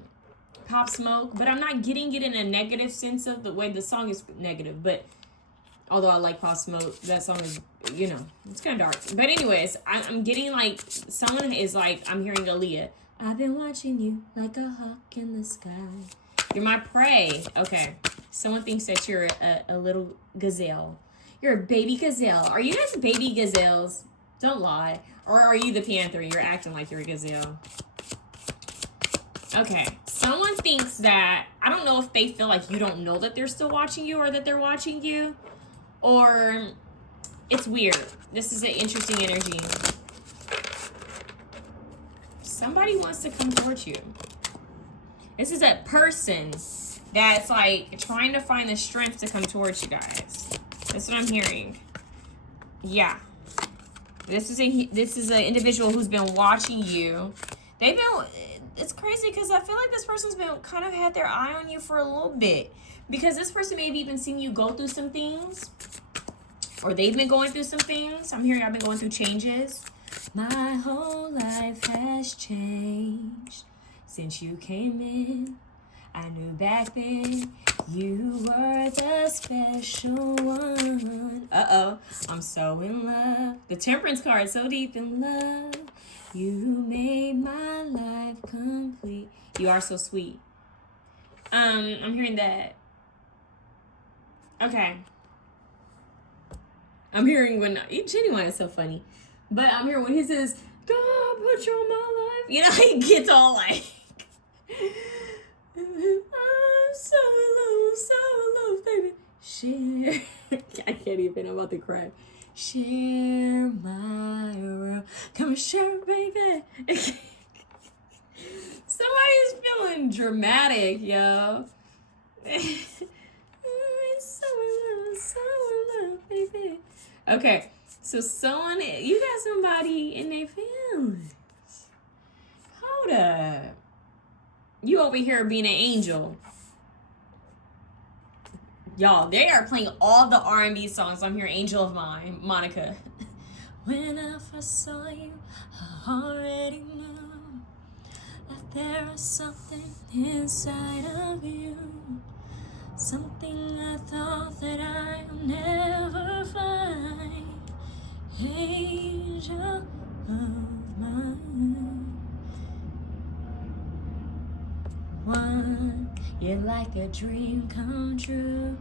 Pop Smoke, but I'm not getting it in a negative sense of the way the song is negative. But although I like Pop Smoke, that song is, it's kind of dark. But anyways, I'm getting like, someone is like, I'm hearing Aaliyah. I've been watching you like a hawk in the sky. You're my prey. Okay. Someone thinks that you're a little gazelle. You're a baby gazelle. Are you guys baby gazelles? Don't lie. Or are you the panther? You're acting like you're a gazelle. Okay. Someone thinks that, I don't know if they feel like you don't know that they're still watching you or that they're watching you. Or it's weird. This is an interesting energy. Somebody wants to come towards you. This is a person that's like trying to find the strength to come towards you guys. That's what I'm hearing. Yeah. This is an individual who's been watching you. It's crazy because I feel like this person's been kind of had their eye on you for a little bit. Because this person may have even seen you go through some things. Or they've been going through some things. I'm hearing I've been going through changes. My whole life has changed since you came in. I knew back then you were the special one. Uh-oh, I'm so in love. The Temperance card, so deep in love. You made my life complete. You are so sweet. I'm hearing that. Okay. I'm hearing when Genuine is so funny. But I'm hearing when he says, God put you on my life. He gets all like I'm so in love, baby. Share. I can't even. I'm about to cry. Share my world. Come and share it, baby. Somebody's feeling dramatic, yo. So in love, baby. Okay, so someone, you got somebody in their feelings. Hold up. You over here being an angel. Y'all, they are playing all the R&B songs. I'm here, Angel of Mine, Monica. When I first saw you, I already knew that there is something inside of you. Something I thought that I'll never find. Angel of mine. One, you're like a dream come true.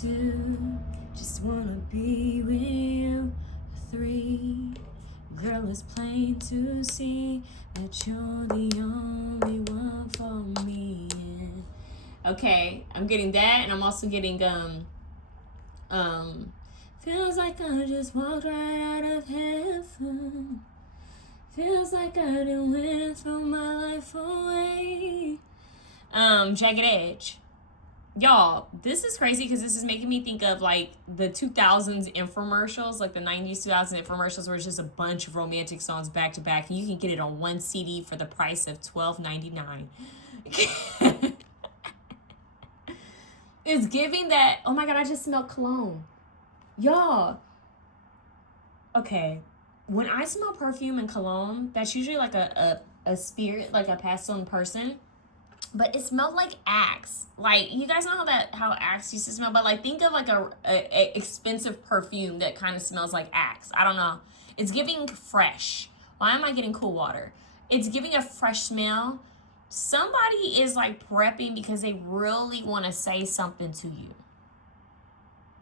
Two, just wanna be with you. Three, girl, it's plain to see that you're the only one for me. Okay, I'm getting that, and I'm also getting feels like I just walked right out of heaven. Feels like I done went and throw my life away. Jagged Edge. Y'all, this is crazy because this is making me think of like the 2000s infomercials, like the 90s, 2000s infomercials where it's just a bunch of romantic songs back to back, and you can get it on one CD for the price of $12.99. It's giving that, oh my God, I just smelled cologne. Y'all, okay, when I smell perfume and cologne, that's usually like a spirit, like a passed on person. But it smelled like Axe. Like, you guys know how Axe used to smell? But, like, think of, like, a expensive perfume that kind of smells like Axe. I don't know. It's giving fresh. Why am I getting cool water? It's giving a fresh smell. Somebody is, like, prepping because they really want to say something to you.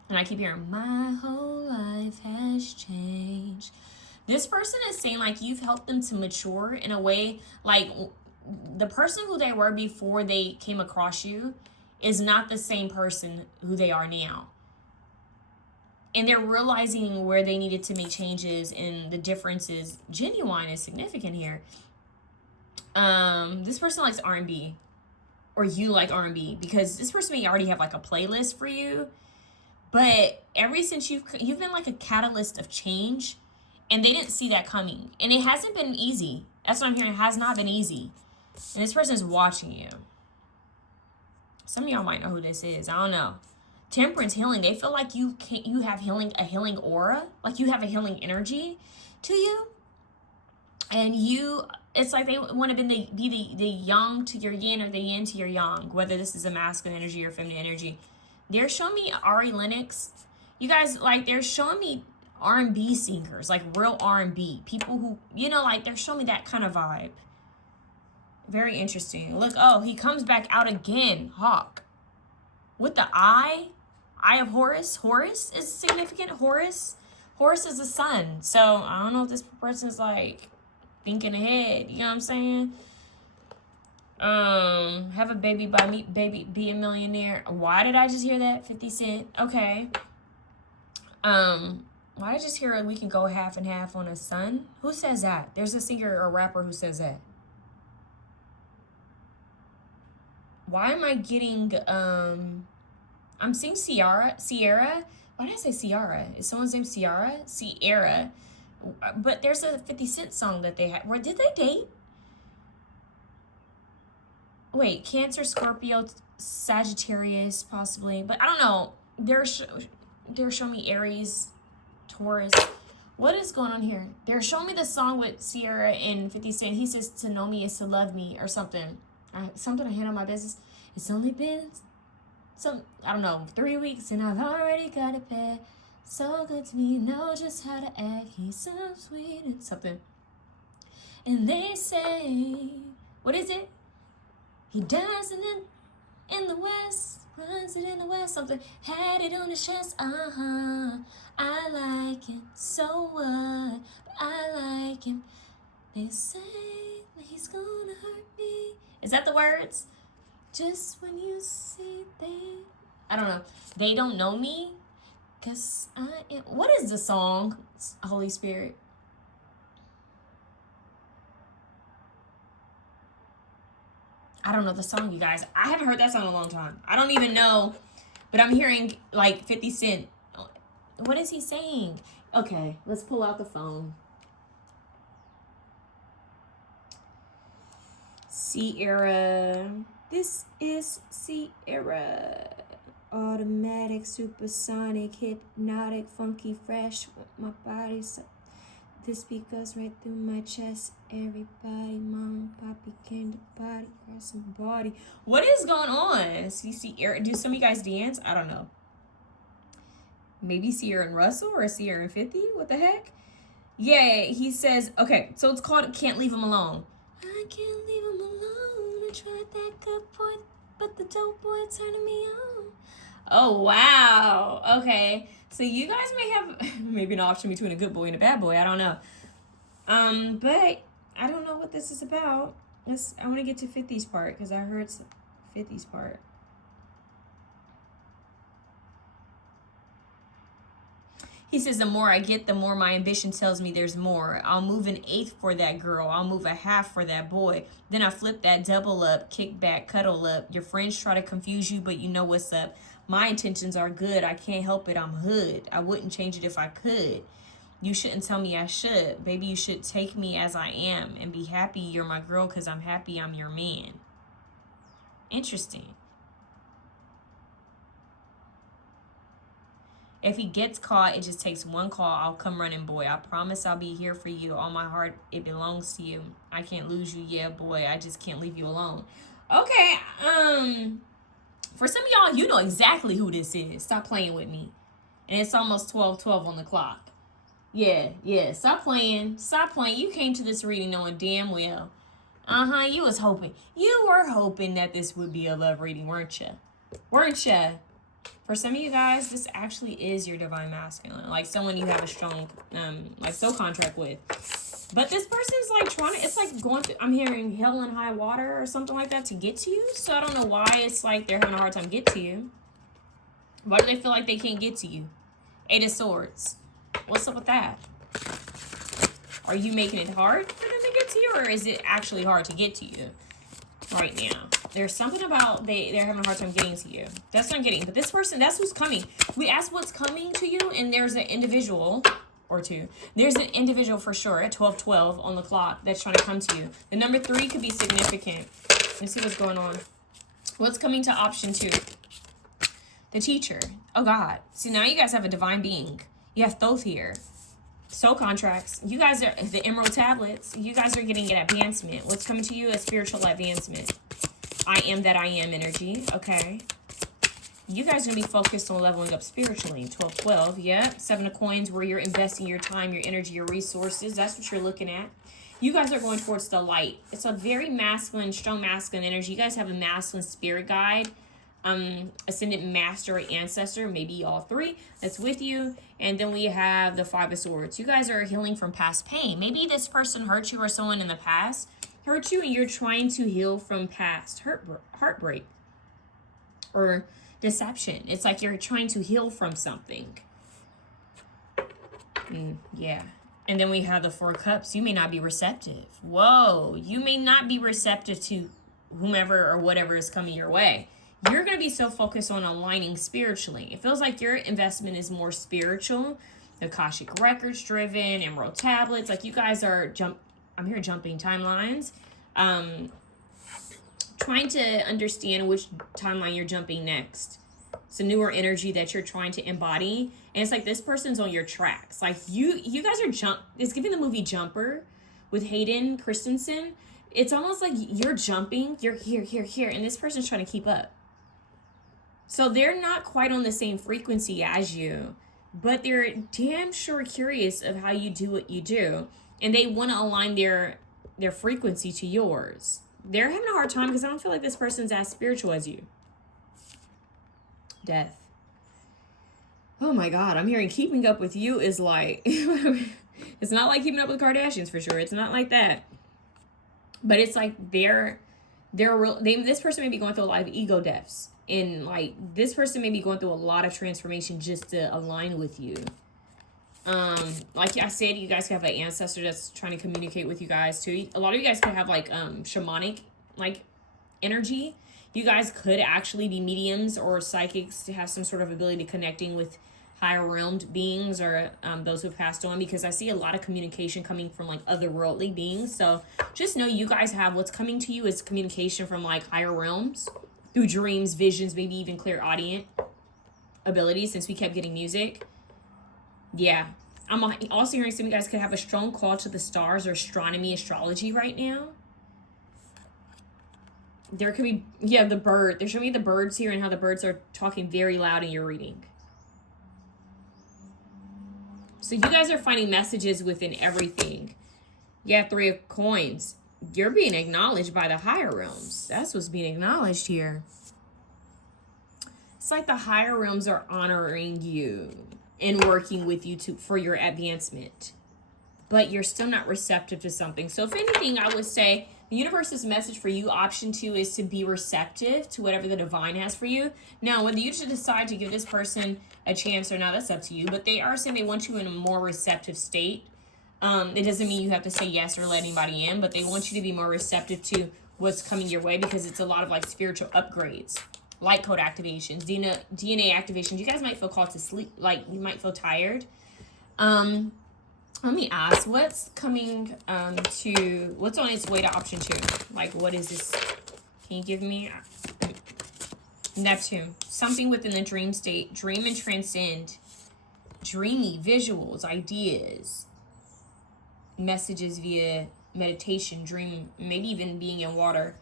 And I keep hearing, my whole life has changed. This person is saying, like, you've helped them to mature in a way, like, the person who they were before they came across you is not the same person who they are now. And they're realizing where they needed to make changes, and the difference is genuine and significant here. This person likes R&B, or you like R&B, because this person may already have like a playlist for you, but ever since you've been like a catalyst of change, and they didn't see that coming. And it hasn't been easy. That's what I'm hearing. It has not been easy. And this person is watching you. Some of y'all might know who this is. I don't know. Temperance, healing. They feel like you have a healing aura. Like you have a healing energy to you. And it's like they want to be the yang to your yin or the yin to your yang. Whether this is a masculine energy or feminine energy. They're showing me Ari Lennox. You guys, like, they're showing me R&B singers. Like real R&B. People who, like they're showing me that kind of vibe. Very interesting. Look, oh, he comes back out again. Hawk. With the eye. Eye of Horus. Horus is significant. Horus is the sun. So, I don't know if this person's like thinking ahead. You know what I'm saying? Have a baby by me. Baby, be a millionaire. Why did I just hear that? 50 Cent. Okay. Why did I just hear we can go half and half on a sun? Who says that? There's a singer or rapper who says that. Why am I getting, I'm seeing Sierra. Why did I say Ciara? Is someone's name Ciara? Sierra. But there's a 50 Cent song that they had. Where did they date? Wait, Cancer, Scorpio, Sagittarius, possibly. But I don't know. They're showing me Aries, Taurus. What is going on here? They're showing me the song with Sierra and 50 Cent. He says, to know me is to love me, or something. Something I handle my business. It's only been I don't know, 3 weeks and I've already got a pet. So good to me, know just how to act. He's so sweet and something. And they say, what is it? He does it in the West, runs it in the West, something. Had it on his chest, I like him, so what? I like him. They say that he's gonna hurt me. Is that the words? Just when you see I don't know. They don't know me. Cause what is the song, Holy Spirit? I don't know the song, you guys. I haven't heard that song in a long time. I don't even know, but I'm hearing like 50 Cent. What is he saying? Okay, let's pull out the phone. Sierra. This is Sierra. Automatic, supersonic, hypnotic, funky, fresh. My body's. This beat goes right through my chest. Everybody, mom, poppy came to party, grab some body. What is going on? Sierra. Do some of you guys dance? I don't know. Maybe Sierra and Russell or Sierra and 50? What the heck? Yeah, he says, okay, so it's called Can't Leave Him Alone. I can't leave him alone. I tried that good boy, but the dope boy turning me on. Oh, wow. Okay. So you guys may have maybe an option between a good boy and a bad boy. I don't know. But I don't know what this is about. I want to get to 50's part because I heard 50's part. He says, the more I get, the more my ambition tells me there's more. I'll move an eighth for that girl. I'll move a half for that boy. Then I flip that double up, kick back, cuddle up. Your friends try to confuse you, but you know what's up. My intentions are good. I can't help it. I'm hood. I wouldn't change it if I could. You shouldn't tell me I should. Baby, you should take me as I am and be happy you're my girl because I'm happy I'm your man. Interesting. If he gets caught, it just takes one call. I'll come running, boy. I promise I'll be here for you. All my heart, it belongs to you. I can't lose you. Yeah, boy. I just can't leave you alone. Okay. For some of y'all, you know exactly who this is. Stop playing with me. And it's almost 12:12 on the clock. Yeah. Stop playing. You came to this reading knowing damn well. You was hoping. You were hoping that this would be a love reading, weren't you? For some of you guys, this actually is your divine masculine. Like someone you have a strong, soul contract with. But this person's like trying to, it's like going through, I'm hearing hell and high water or something like that to get to you. So I don't know why it's like they're having a hard time getting to you. Why do they feel like they can't get to you? 8 of Swords. What's up with that? Are you making it hard for them to get to you, or is it actually hard to get to you right now? There's something about they're having a hard time getting to you. That's what I'm getting. But this person, that's who's coming. We asked what's coming to you, and there's an individual or two. There's an individual for sure at 12:12 on the clock that's trying to come to you. The number 3 could be significant. Let's see what's going on. What's coming to option 2? The teacher. Oh, God. See, now you guys have a divine being. You have Thoth here. Soul contracts. You guys are the emerald tablets. You guys are getting an advancement. What's coming to you? A spiritual advancement. I am that I am energy. Okay. You guys are going to be focused on leveling up spiritually. 12:12. Yeah. 7 of coins, where you're investing your time, your energy, your resources. That's what you're looking at. You guys are going towards the light. It's a very masculine, strong masculine energy. You guys have a masculine spirit guide. Ascendant master or ancestor, maybe all 3 that's with you. And then we have the 5 of Swords. You guys are healing from past pain. Maybe this person hurt you, or someone in the past hurt you, and you're trying to heal from past heartbreak or deception. It's like you're trying to heal from something. Yeah. And then we have the 4 Cups. You may not be receptive. Whoa. You may not be receptive to whomever or whatever is coming your way. You're going to be so focused on aligning spiritually. It feels like your investment is more spiritual. The Akashic Records driven, Emerald Tablets. Like you guys are I'm here jumping timelines. Trying to understand which timeline you're jumping next. It's a newer energy that you're trying to embody. And it's like this person's on your tracks. Like you guys are it's giving the movie Jumper with Hayden Christensen. It's almost like you're jumping. You're here. And this person's trying to keep up. So they're not quite on the same frequency as you, but they're damn sure curious of how you do what you do. And they want to align their frequency to yours. They're having a hard time because I don't feel like this person's as spiritual as you. Death. Oh my God, I'm hearing keeping up with you is like, it's not like keeping up with the Kardashians for sure. It's not like that. But it's like they're This person may be going through a lot of ego deaths. And like this person may be going through a lot of transformation just to align with you. Like I said, you guys could have an ancestor that's trying to communicate with you guys too. A lot of you guys could have like shamanic like energy. You guys could actually be mediums or psychics to have some sort of ability to connecting with higher realmed beings or those who've passed on, because I see a lot of communication coming from like otherworldly beings. So just know you guys have what's coming to you is communication from like higher realms through dreams, visions, maybe even clairaudient abilities, since we kept getting music. Yeah. I'm also hearing some of you guys could have a strong call to the stars or astronomy, astrology right now. There could be, yeah, the bird. They're showing me the birds here and how the birds are talking very loud in your reading. So you guys are finding messages within everything. Yeah, 3 of coins. You're being acknowledged by the higher realms. That's what's being acknowledged here. It's like the higher realms are honoring you and working with you for your advancement. But you're still not receptive to something. So if anything, I would say the universe's message for you, option 2, is to be receptive to whatever the divine has for you. Now, whether you should decide to give this person a chance or not, that's up to you. But they are saying they want you in a more receptive state. It doesn't mean you have to say yes or let anybody in, but they want you to be more receptive to what's coming your way, because it's a lot of like spiritual upgrades, light code activations, DNA activations. You guys might feel called to sleep, like you might feel tired. Let me ask, what's coming what's on its way to option 2? Like, what is this? Can you give me Neptune? Something within the dream state, dream and transcend, dreamy visuals, ideas, messages via meditation, dream, maybe even being in water.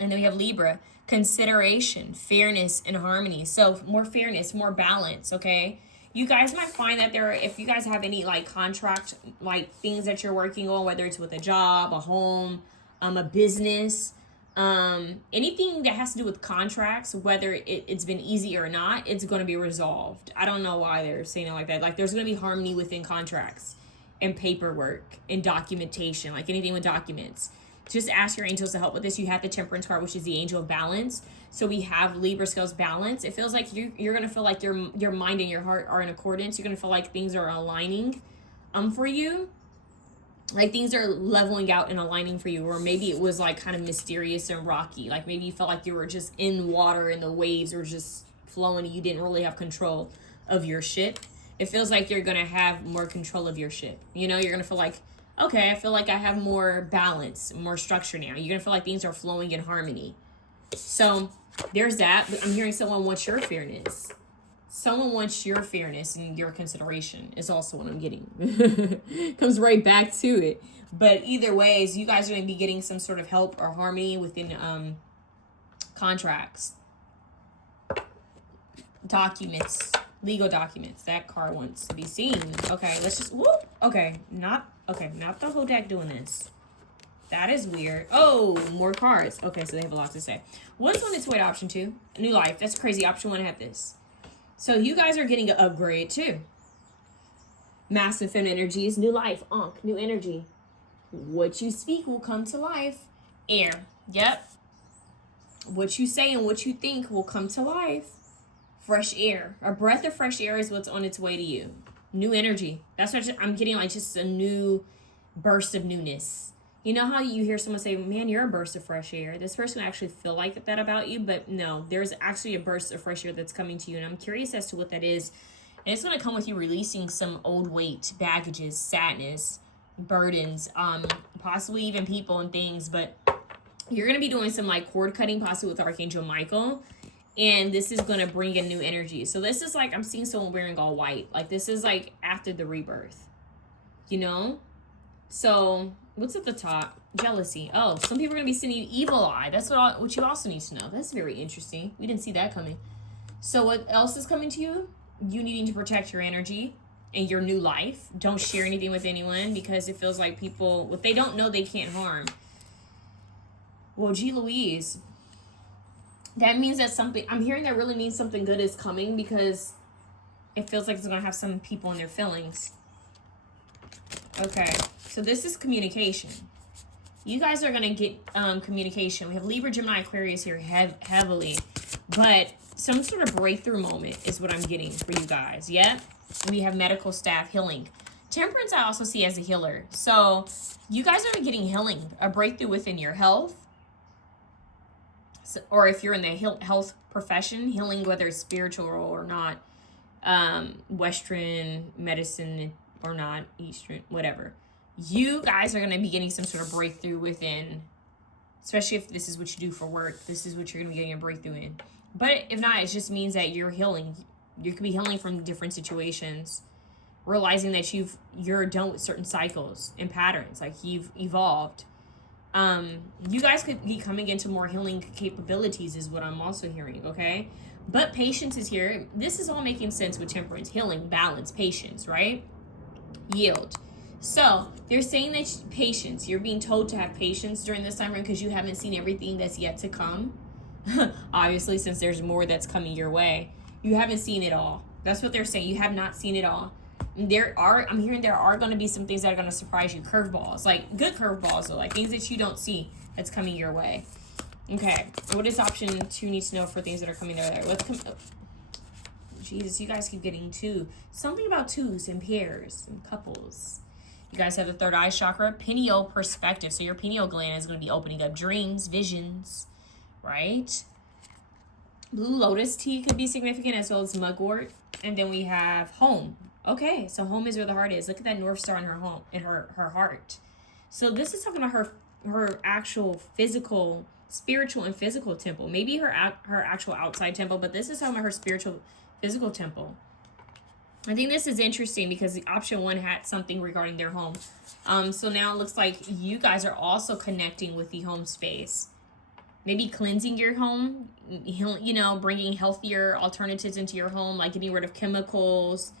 And then we have Libra, consideration, fairness, and harmony. So more fairness, more balance, okay? You guys might find that if you guys have any like contract, like things that you're working on, whether it's with a job, a home, a business, anything that has to do with contracts, whether it's been easy or not, it's going to be resolved. I don't know why they're saying it like that. Like there's going to be harmony within contracts and paperwork and documentation, like anything with documents. Just ask your angels to help with this. You have the Temperance card, which is the angel of balance. So we have Libra scales balance. It feels like you're going to feel like your mind and your heart are in accordance. You're going to feel like things are aligning for you. Like things are leveling out and aligning for you. Or maybe it was like kind of mysterious and rocky. Like maybe you felt like you were just in water and the waves were just flowing and you didn't really have control of your ship. It feels like you're going to have more control of your ship. You know, you're going to feel like, okay, I feel like I have more balance, more structure now. You're going to feel like things are flowing in harmony. So there's that. But I'm hearing someone wants your fairness. Someone wants your fairness and your consideration is also what I'm getting. Comes right back to it. But either ways, you guys are going to be getting some sort of help or harmony within contracts, documents, legal documents. That card wants to be seen. Okay, let's just, whoop. Okay, not the whole deck doing this. That is weird. Oh, more cards. Okay, so they have a lot to say. What's on its way to option 2? New life. That's crazy. Option 1 had this. So you guys are getting an upgrade too. Massive feminine energies. New life. New energy. What you speak will come to life. Air. Yep. What you say and what you think will come to life. Fresh air. A breath of fresh air is what's on its way to you. New energy. That's what I'm getting, like just a new burst of newness. You know how you hear someone say, man, you're a burst of fresh air. This person actually feel like that about you, but no, there's actually a burst of fresh air that's coming to you. And I'm curious as to what that is. And it's going to come with you releasing some old weight, baggages, sadness, burdens, possibly even people and things. But you're going to be doing some like cord cutting, possibly with Archangel Michael. And this is going to bring in new energy. So this is like, I'm seeing someone wearing all white. Like this is like after the rebirth, you know? So what's at the top? Jealousy. Oh, some people are going to be sending you evil eye. That's what you also need to know. That's very interesting. We didn't see that coming. So what else is coming to you? You needing to protect your energy and your new life. Don't share anything with anyone because it feels like people, what they don't know, they can't harm. Well, gee Louise. That means that something, I'm hearing that really means something good is coming because it feels like it's going to have some people in their feelings. Okay, so this is communication. You guys are going to get communication. We have Libra, Gemini, Aquarius here heavily. But some sort of breakthrough moment is what I'm getting for you guys. Yeah? We have medical staff, healing. Temperance I also see as a healer. So you guys are getting healing, a breakthrough within your health. So, or if you're in the health profession, healing, whether it's spiritual or not, Western medicine or not, Eastern, whatever. You guys are going to be getting some sort of breakthrough within, especially if this is what you do for work. This is what you're going to be getting a breakthrough in. But if not, it just means that you're healing. You could be healing from different situations, realizing that you're done with certain cycles and patterns, like you've evolved. You guys could be coming into more healing capabilities is what I'm also hearing, okay? But patience is here. This is all making sense with temperance, healing, balance, patience, right? Yield. So they're saying that patience, you're being told to have patience during this time because you haven't seen everything that's yet to come. Obviously, since there's more that's coming your way, you haven't seen it all. That's what they're saying. You have not seen it all. I'm hearing there are going to be some things that are going to surprise you. Curveballs, like good curveballs, though, like things that you don't see that's coming your way. Okay, what does option 2 need to know for things that are coming their way? Let's come. Jesus, you guys keep getting 2. Something about 2s and pairs and couples. You guys have the third eye chakra, pineal perspective. So your pineal gland is going to be opening up dreams, visions, right? Blue lotus tea could be significant, as well as mugwort. And then we have home. Okay, so home is where the heart is. Look at that North Star in her home, in her heart. So this is talking about her actual physical, spiritual and physical temple. Maybe her actual outside temple, but this is talking about her spiritual, physical temple. I think this is interesting because the option 1 had something regarding their home. So now it looks like you guys are also connecting with the home space. Maybe cleansing your home, you know, bringing healthier alternatives into your home, like getting rid of chemicals.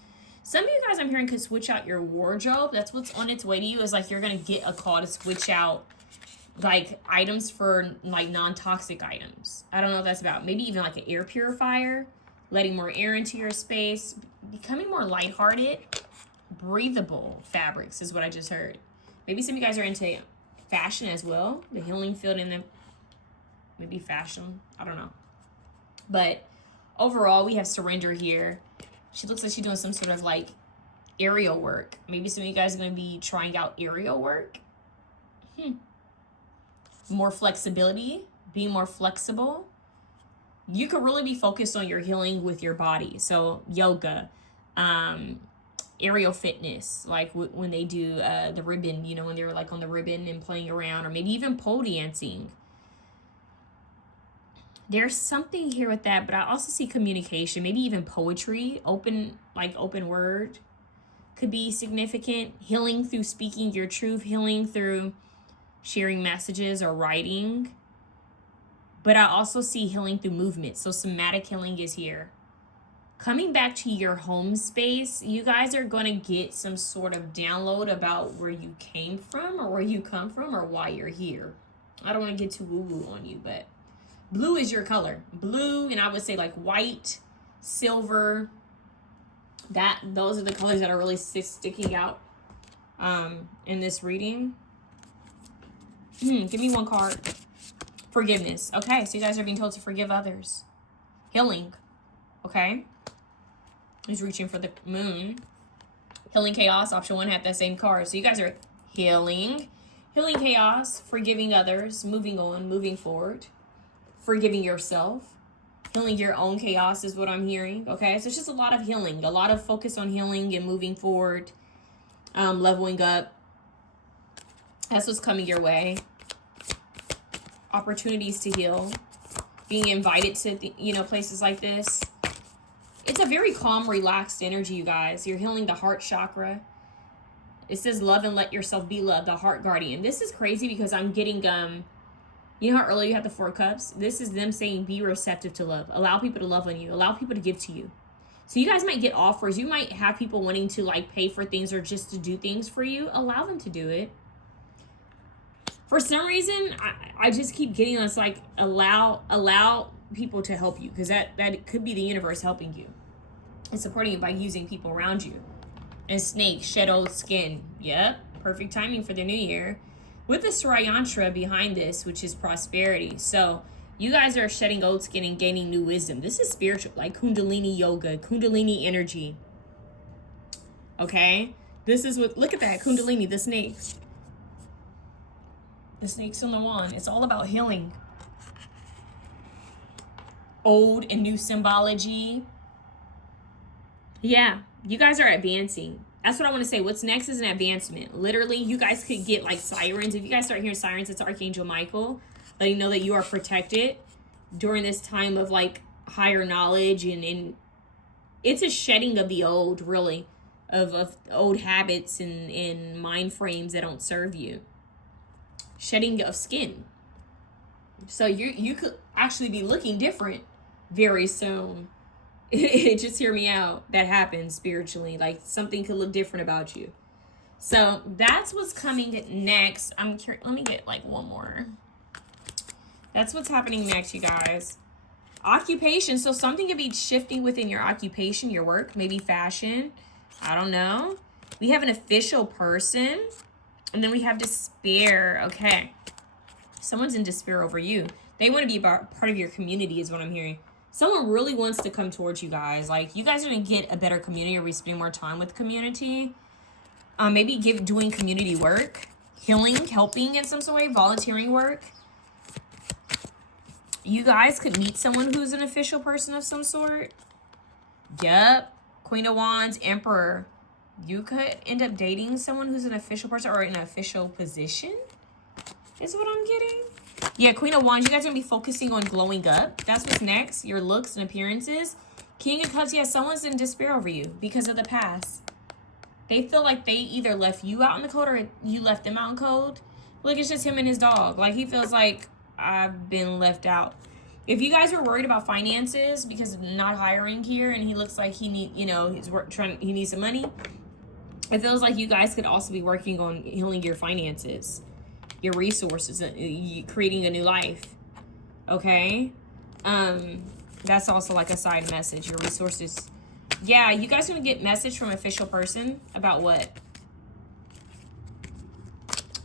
Some of you guys I'm hearing could switch out your wardrobe. That's what's on its way to you, is like you're going to get a call to switch out like items for like non-toxic items. I don't know what that's about. Maybe even like an air purifier, letting more air into your space, becoming more lighthearted, breathable fabrics is what I just heard. Maybe some of you guys are into fashion as well, the healing field in the maybe fashion. I don't know. But overall, we have surrender here. She looks like she's doing some sort of like aerial work. Maybe some of you guys are going to be trying out aerial work. More flexibility, being more flexible. You could really be focused on your healing with your body. So yoga, aerial fitness, like when they do the ribbon, you know, when they're like on the ribbon and playing around, or maybe even pole dancing. There's something here with that, but I also see communication, maybe even poetry, open word could be significant. Healing through speaking your truth, healing through sharing messages or writing. But I also see healing through movement. So somatic healing is here. Coming back to your home space, you guys are going to get some sort of download about where you came from or where you come from or why you're here. I don't want to get too woo-woo on you, but blue is your color. Blue, and I would say like white, silver. Those are the colors that are really sticking out in this reading. Give me one card. Forgiveness. Okay, so you guys are being told to forgive others. Healing. Okay. Who's reaching for the moon? Healing chaos. Option 1 had that same card. So you guys are healing. Healing chaos. Forgiving others. Moving on. Moving forward. Forgiving yourself. Healing your own chaos is what I'm hearing. Okay, so it's just a lot of healing. A lot of focus on healing and moving forward. Leveling up. That's what's coming your way. Opportunities to heal. Being invited to, places like this. It's a very calm, relaxed energy, you guys. You're healing the heart chakra. It says love and let yourself be loved, the heart guardian. This is crazy because I'm getting, you know how earlier you had the 4 cups? This is them saying be receptive to love. Allow people to love on you. Allow people to give to you. So you guys might get offers. You might have people wanting to like pay for things or just to do things for you. Allow them to do it. For some reason, I just keep getting this like allow people to help you, because that could be the universe helping you and supporting you by using people around you. And snake, shed old skin. Yep, perfect timing for the new year. with the Sriyantra behind this, which is prosperity. So you guys are shedding old skin and gaining new wisdom. This is spiritual, like Kundalini yoga, Kundalini energy. Okay? This is what, look at that, Kundalini, the snakes. The snakes on the wand. It's all about healing. Old and new symbology. Yeah, you guys are advancing. That's what I want to say. What's next is an advancement. Literally, you guys could get like sirens. If you guys start hearing sirens, it's Archangel Michael, letting you know that you are protected during this time of like higher knowledge. And it's a shedding of the old, really, of old habits and mind frames that don't serve you. Shedding of skin. So you could actually be looking different very soon. Just hear me out. That happens spiritually. Like something could look different about you. So that's what's coming next. I'm curious. Let me get like one more. That's what's happening next, you guys. Occupation. So something could be shifting within your occupation, your work, maybe fashion. I don't know. We have an official person. And then we have despair. Okay. Someone's in despair over you. They want to be part of your community is what I'm hearing. Someone really wants to come towards you guys. Like, you guys are going to get a better community or be spending more time with community. Maybe doing community work. Healing, helping in some sort of way. Volunteering work. You guys could meet someone who's an official person of some sort. Yep. Queen of Wands, Emperor. You could end up dating someone who's an official person or in an official position. Is what I'm getting. Yeah, Queen of Wands, you guys are going to be focusing on glowing up. That's what's next. Your looks and appearances. King of Cups, yeah, someone's in despair over you because of the past. They feel like they either left you out in the cold or you left them out in cold. Look, it's just him and his dog. Like, he feels like I've been left out. If you guys were worried about finances because of not hiring here and he looks like he he needs some money, it feels like you guys could also be working on healing your finances. Your resources, creating a new life. Okay? That's also like a side message. Your resources. Yeah, you guys are going to get message from an official person about what?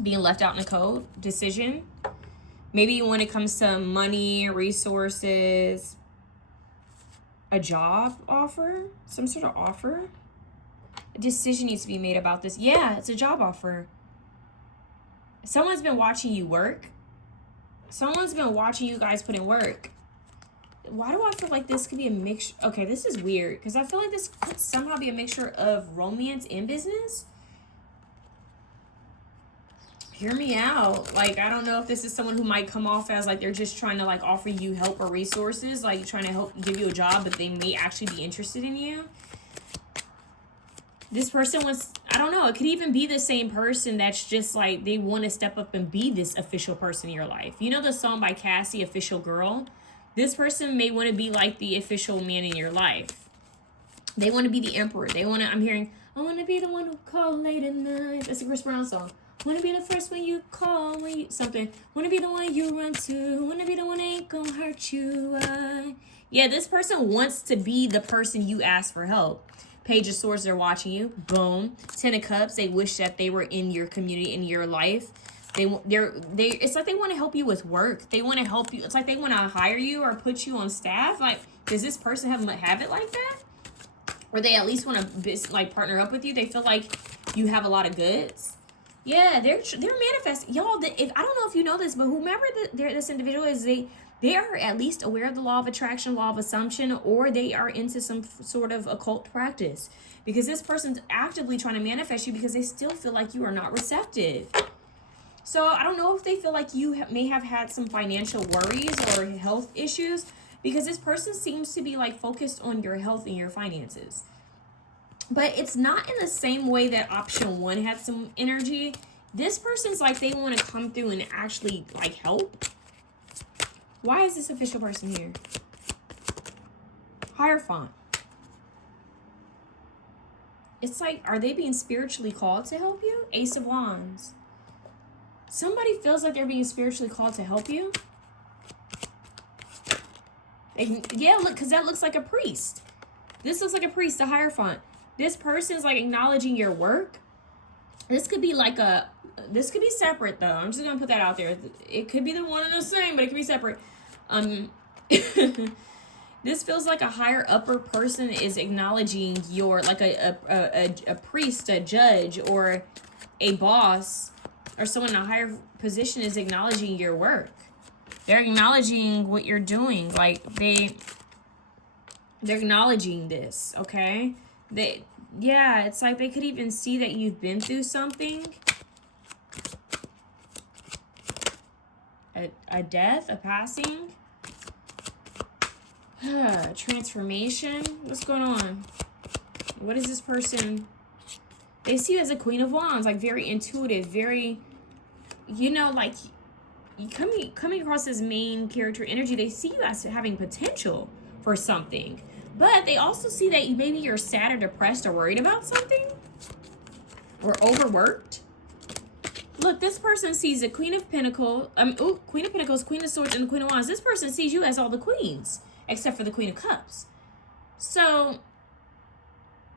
Being left out in the cold. Decision. Maybe when it comes to money, resources, a job offer, some sort of offer. A decision needs to be made about this. Yeah, it's a job offer. Someone's been watching you work. Someone's been watching you guys put in work. Why do I feel like this could be a mixture? Okay, this is weird because I feel like this could somehow be a mixture of romance and business. Hear me out. Like, I don't know if this is someone who might come off as like they're just trying to like offer you help or resources, like trying to help give you a job, but they may actually be interested in you. This person wants, I don't know, it could even be the same person that's just like, they want to step up and be this official person in your life. You know the song by Cassie, Official Girl? This person may want to be like the official man in your life. They want to be the emperor. They want to, I'm hearing, I want to be the one who call late at night. That's a Chris Brown song. Want to be the first one you call when you, something. Want to be the one you run to. Want to be the one that ain't gonna hurt you. Yeah, this person wants to be the person you ask for help. Page of Swords, they're watching you. Boom. Ten of Cups, they wish that they were in your community, in your life. It's like they want to help you with work. They want to help you. It's like they want to hire you or put you on staff. Like, does this person have it like that? Or they at least want to like partner up with you? They feel like you have a lot of goods. Yeah, they're manifesting. Y'all, if I don't know if you know this, but whomever this individual is, they are at least aware of the law of attraction, law of assumption, or they are into some sort of occult practice. Because this person's actively trying to manifest you because they still feel like you are not receptive. So I don't know if they feel like you may have had some financial worries or health issues, because this person seems to be like focused on your health and your finances. But it's not in the same way that option one had some energy. This person's like they want to come through and actually like help. Why is this official person here? Hierophant. It's like, are they being spiritually called to help you? Ace of Wands. Somebody feels like they're being spiritually called to help you. Yeah, look, because that looks like a priest. This looks like a priest, a Hierophant. This person's like acknowledging your work. This could be like this could be separate though. I'm just gonna put that out there. It could be the one and the same, but it could be separate. This feels like a higher upper person is acknowledging your, like a priest, a judge, or a boss, or someone in a higher position is acknowledging your work. They're acknowledging what you're doing. Like they're acknowledging this, okay? Yeah, it's like they could even see that you've been through something. A death, a passing. Transformation. What's going on? What is this person? They see you as a Queen of Wands, like very intuitive, very, you know, like you coming across as main character energy. They see you as having potential for something, but they also see that maybe you're sad or depressed or worried about something or overworked. Look, this person sees the Queen of Pentacles, Queen of Pentacles, Queen of Swords, and the Queen of Wands. This person sees you as all the queens, except for the Queen of Cups. So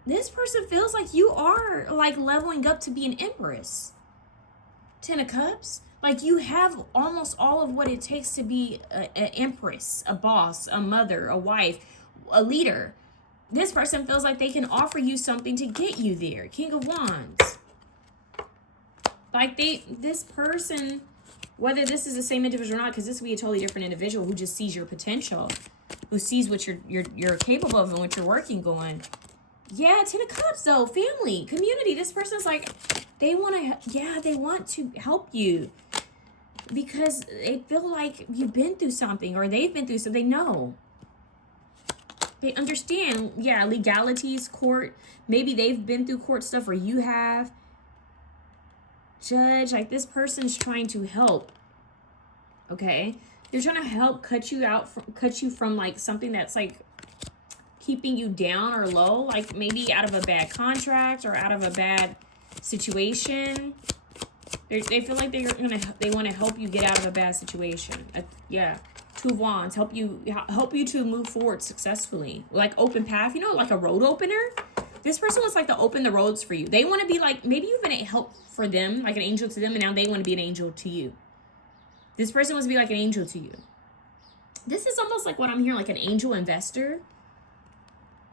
this person feels like you are like leveling up to be an empress. Ten of Cups, like you have almost all of what it takes to be an empress, a boss, a mother, a wife, a leader. This person feels like they can offer you something to get you there. King of Wands. Like this person, whether this is the same individual or not, because this would be a totally different individual who just sees your potential, who sees what you're capable of and what you're working on. Yeah, Ten of Cups though, family, community. This person's like, they want to help you because they feel like you've been through something or they've been through something. They know. They understand, yeah, legalities, court. Maybe they've been through court stuff or you have. Judge, like this person's trying to help. Okay? They're trying to help cut you from like something that's like keeping you down or low, like maybe out of a bad contract or out of a bad situation. They feel like they want to help you get out of a bad situation. Yeah. Two of Wands, help you to move forward successfully. Like open path, you know, like a road opener. This person wants like to open the roads for you. They want to be like, maybe you've been a help for them, like an angel to them, and now they want to be an angel to you. This person wants to be like an angel to you. This is almost like what I'm hearing, like an angel investor.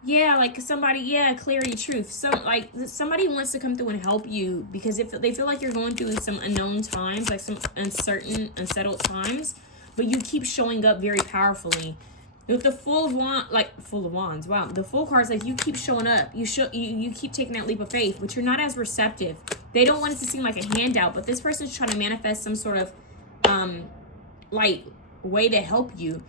Yeah, like somebody, yeah, clarity, truth. Like somebody wants to come through and help you because they feel like you're going through some unknown times, like some unsettled times, but you keep showing up very powerfully. With the full of wands, wow. The full card's like you keep showing up. You keep taking that leap of faith, but you're not as receptive. They don't want it to seem like a handout, but this person's trying to manifest some sort of like way to help you.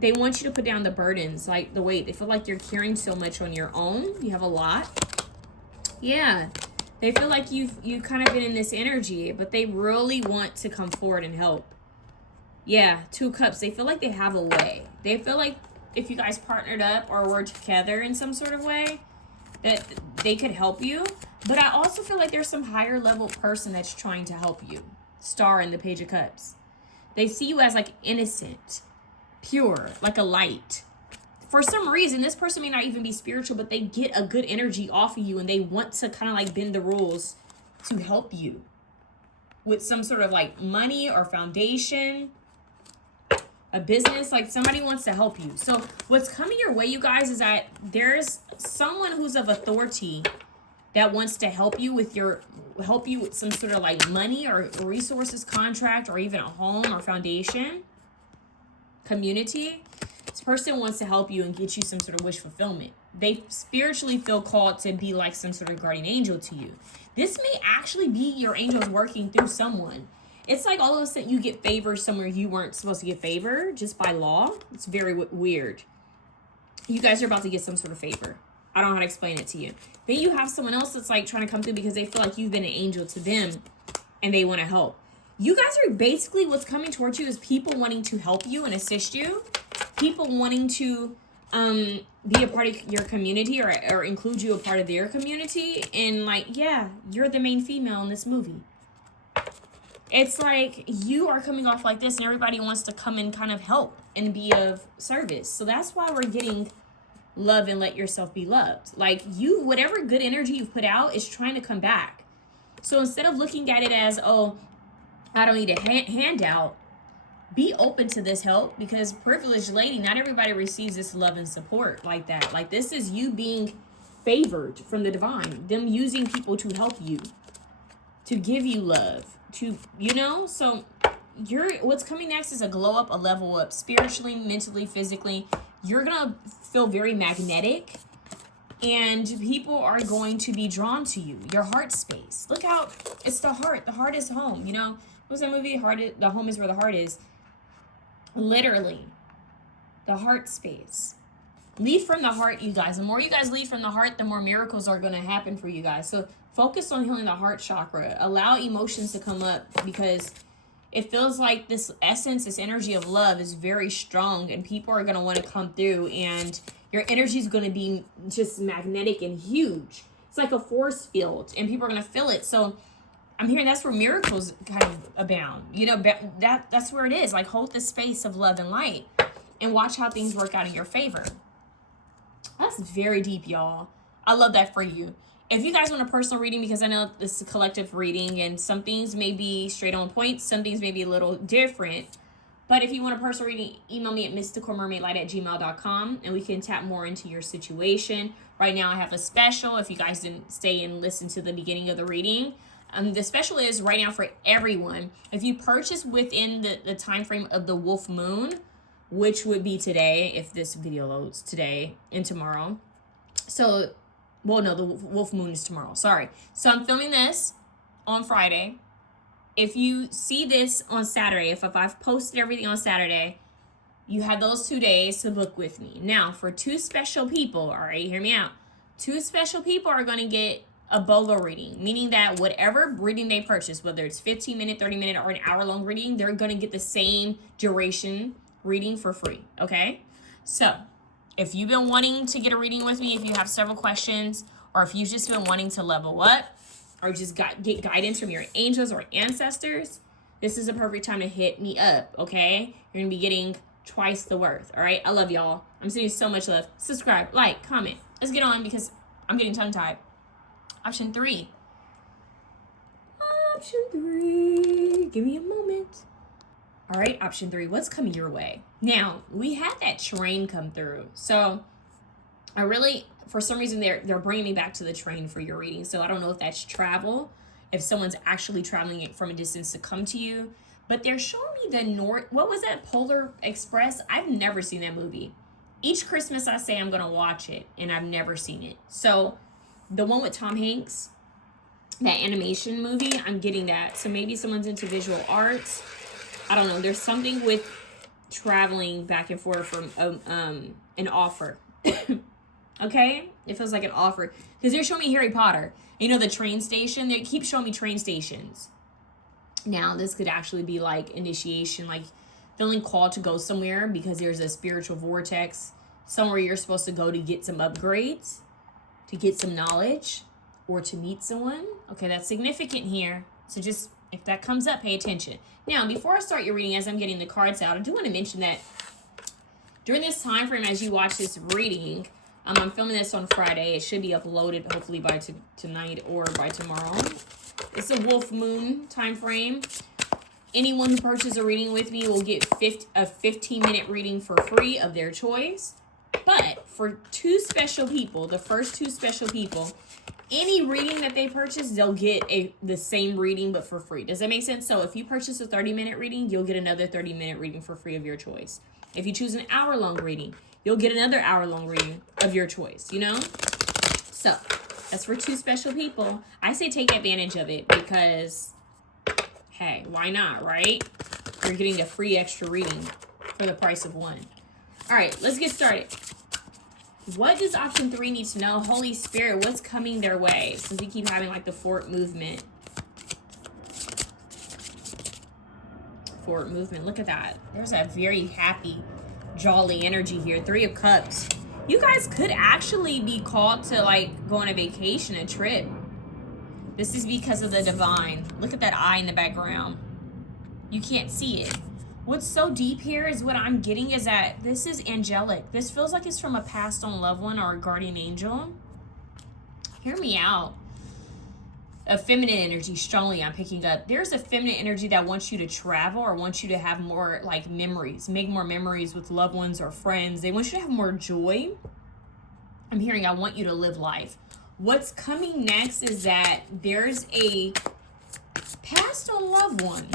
They want you to put down the burdens, like the weight. They feel like you're carrying so much on your own. You have a lot. Yeah. They feel like you've kind of been in this energy, but they really want to come forward and help. Yeah, Two of Cups. They feel like they have a way. They feel like if you guys partnered up or were together in some sort of way, that they could help you. But I also feel like there's some higher level person that's trying to help you. Star in the Page of Cups. They see you as like innocent, pure, like a light. For some reason, this person may not even be spiritual, but they get a good energy off of you and they want to kind of like bend the rules to help you with some sort of like money or foundation, a business. Like somebody wants to help you. So what's coming your way, you guys, is that there's someone who's of authority that wants to help you with some sort of like money or resources, contract, or even a home or foundation, community. This person wants to help you and get you some sort of wish fulfillment. They spiritually feel called to be like some sort of guardian angel to you. This may actually be your angels working through someone. It's like all of a sudden you get favors somewhere you weren't supposed to get favor just by law. It's very weird. You guys are about to get some sort of favor. I don't know how to explain it to you. Then you have someone else that's like trying to come through because they feel like you've been an angel to them and they want to help. You guys are basically, what's coming towards you is people wanting to help you and assist you. People wanting to be a part of your community or include you a part of their community. And like, yeah, you're the main female in this movie. It's like you are coming off like this and everybody wants to come and kind of help and be of service. So that's why we're getting love and let yourself be loved. Like you, whatever good energy you've put out is trying to come back. So instead of looking at it as, oh, I don't need a handout, be open to this help, because privileged lady, not everybody receives this love and support like that. Like, this is you being favored from the divine, them using people to help you, to give you love, to, you know. So what's coming next is a glow up, a level up, spiritually, mentally, physically. You're gonna feel very magnetic, and people are going to be drawn to you, your heart space. Look out, it's the heart is home. You know, what was that movie, the home is where the heart is? Literally, the heart space. Lead from the heart, you guys. The more you guys lead from the heart, the more miracles are going to happen for you guys. So focus on healing the heart chakra. Allow emotions to come up, because it feels like this essence, this energy of love is very strong, and people are going to want to come through, and your energy is going to be just magnetic and huge. It's like a force field, and people are going to feel it. So I'm hearing that's where miracles kind of abound. You know, that's where it is. Like, hold the space of love and light and watch how things work out in your favor. That's very deep, y'all. I love that for you. If you guys want a personal reading, because I know this is a collective reading and some things may be straight on point, some things may be a little different. But if you want a personal reading, email me at MysticalMermaidLight@gmail.com and we can tap more into your situation. Right now I have a special. If you guys didn't stay and listen to the beginning of the reading, the special is right now for everyone. If you purchase within the time frame of the wolf moon, which would be today, if this video loads today and tomorrow. So, well, no, the wolf moon is tomorrow. Sorry. So I'm filming this on Friday. If you see this on Saturday, if I've posted everything on Saturday, you have those 2 days to book with me. Now, for 2 special people, all right, hear me out. 2 special people are going to get a BOGO reading, meaning that whatever reading they purchase, whether it's 15-minute, 30-minute, or an hour-long reading, they're going to get the same duration reading for free, okay? So, if you've been wanting to get a reading with me, if you have several questions, or if you've just been wanting to level up, or just get guidance from your angels or ancestors, this is a perfect time to hit me up, okay? You're going to be getting twice the worth, all right? I love y'all. I'm sending you so much love. Subscribe, like, comment. Let's get on, because I'm getting tongue-tied. Option 3. Option 3. Give me a moment. All right, option 3. What's coming your way? Now, we had that train come through. So, I really, for some reason, they're bringing me back to the train for your reading. So, I don't know if that's travel, if someone's actually traveling it from a distance to come to you. But they're showing me the what was that, Polar Express? I've never seen that movie. Each Christmas I say I'm going to watch it, and I've never seen it. So, the one with Tom Hanks, that animation movie, I'm getting that. So maybe someone's into visual arts. I don't know. There's something with traveling back and forth from an offer. Okay? It feels like an offer. Because they're showing me Harry Potter. You know, the train station? They keep showing me train stations. Now, this could actually be like initiation, like feeling called to go somewhere because there's a spiritual vortex somewhere you're supposed to go to get some upgrades, to get some knowledge, or to meet someone. Okay, that's significant here. So just, if that comes up, pay attention. Now, before I start your reading, as I'm getting the cards out, I do want to mention that during this time frame, as you watch this reading, I'm filming this on Friday. It should be uploaded hopefully by tonight or by tomorrow. It's a wolf moon time frame. Anyone who purchases a reading with me will get a 15-minute reading for free of their choice. But for 2 special people, the first 2 special people, any reading that they purchase, they'll get the same reading but for free. Does that make sense? So if you purchase a 30-minute reading, you'll get another 30-minute reading for free of your choice. If you choose an hour-long reading, you'll get another hour-long reading of your choice, you know? So that's for 2 special people. I say take advantage of it because, hey, why not, right? You're getting a free extra reading for the price of 1. All right, let's get started. What does option 3 need to know? Holy Spirit, what's coming their way? Since we keep having like the forward movement. Forward movement, look at that. There's a very happy, jolly energy here. 3 of Cups. You guys could actually be called to like go on a vacation, a trip. This is because of the divine. Look at that eye in the background. You can't see it. What's so deep here is what I'm getting is that this is angelic. This feels like it's from a passed on loved one or a guardian angel. Hear me out. A feminine energy, strongly I'm picking up. There's a feminine energy that wants you to travel or wants you to have more like memories, make more memories with loved ones or friends. They want you to have more joy. I'm hearing I want you to live life. What's coming next is that there's a passed on loved one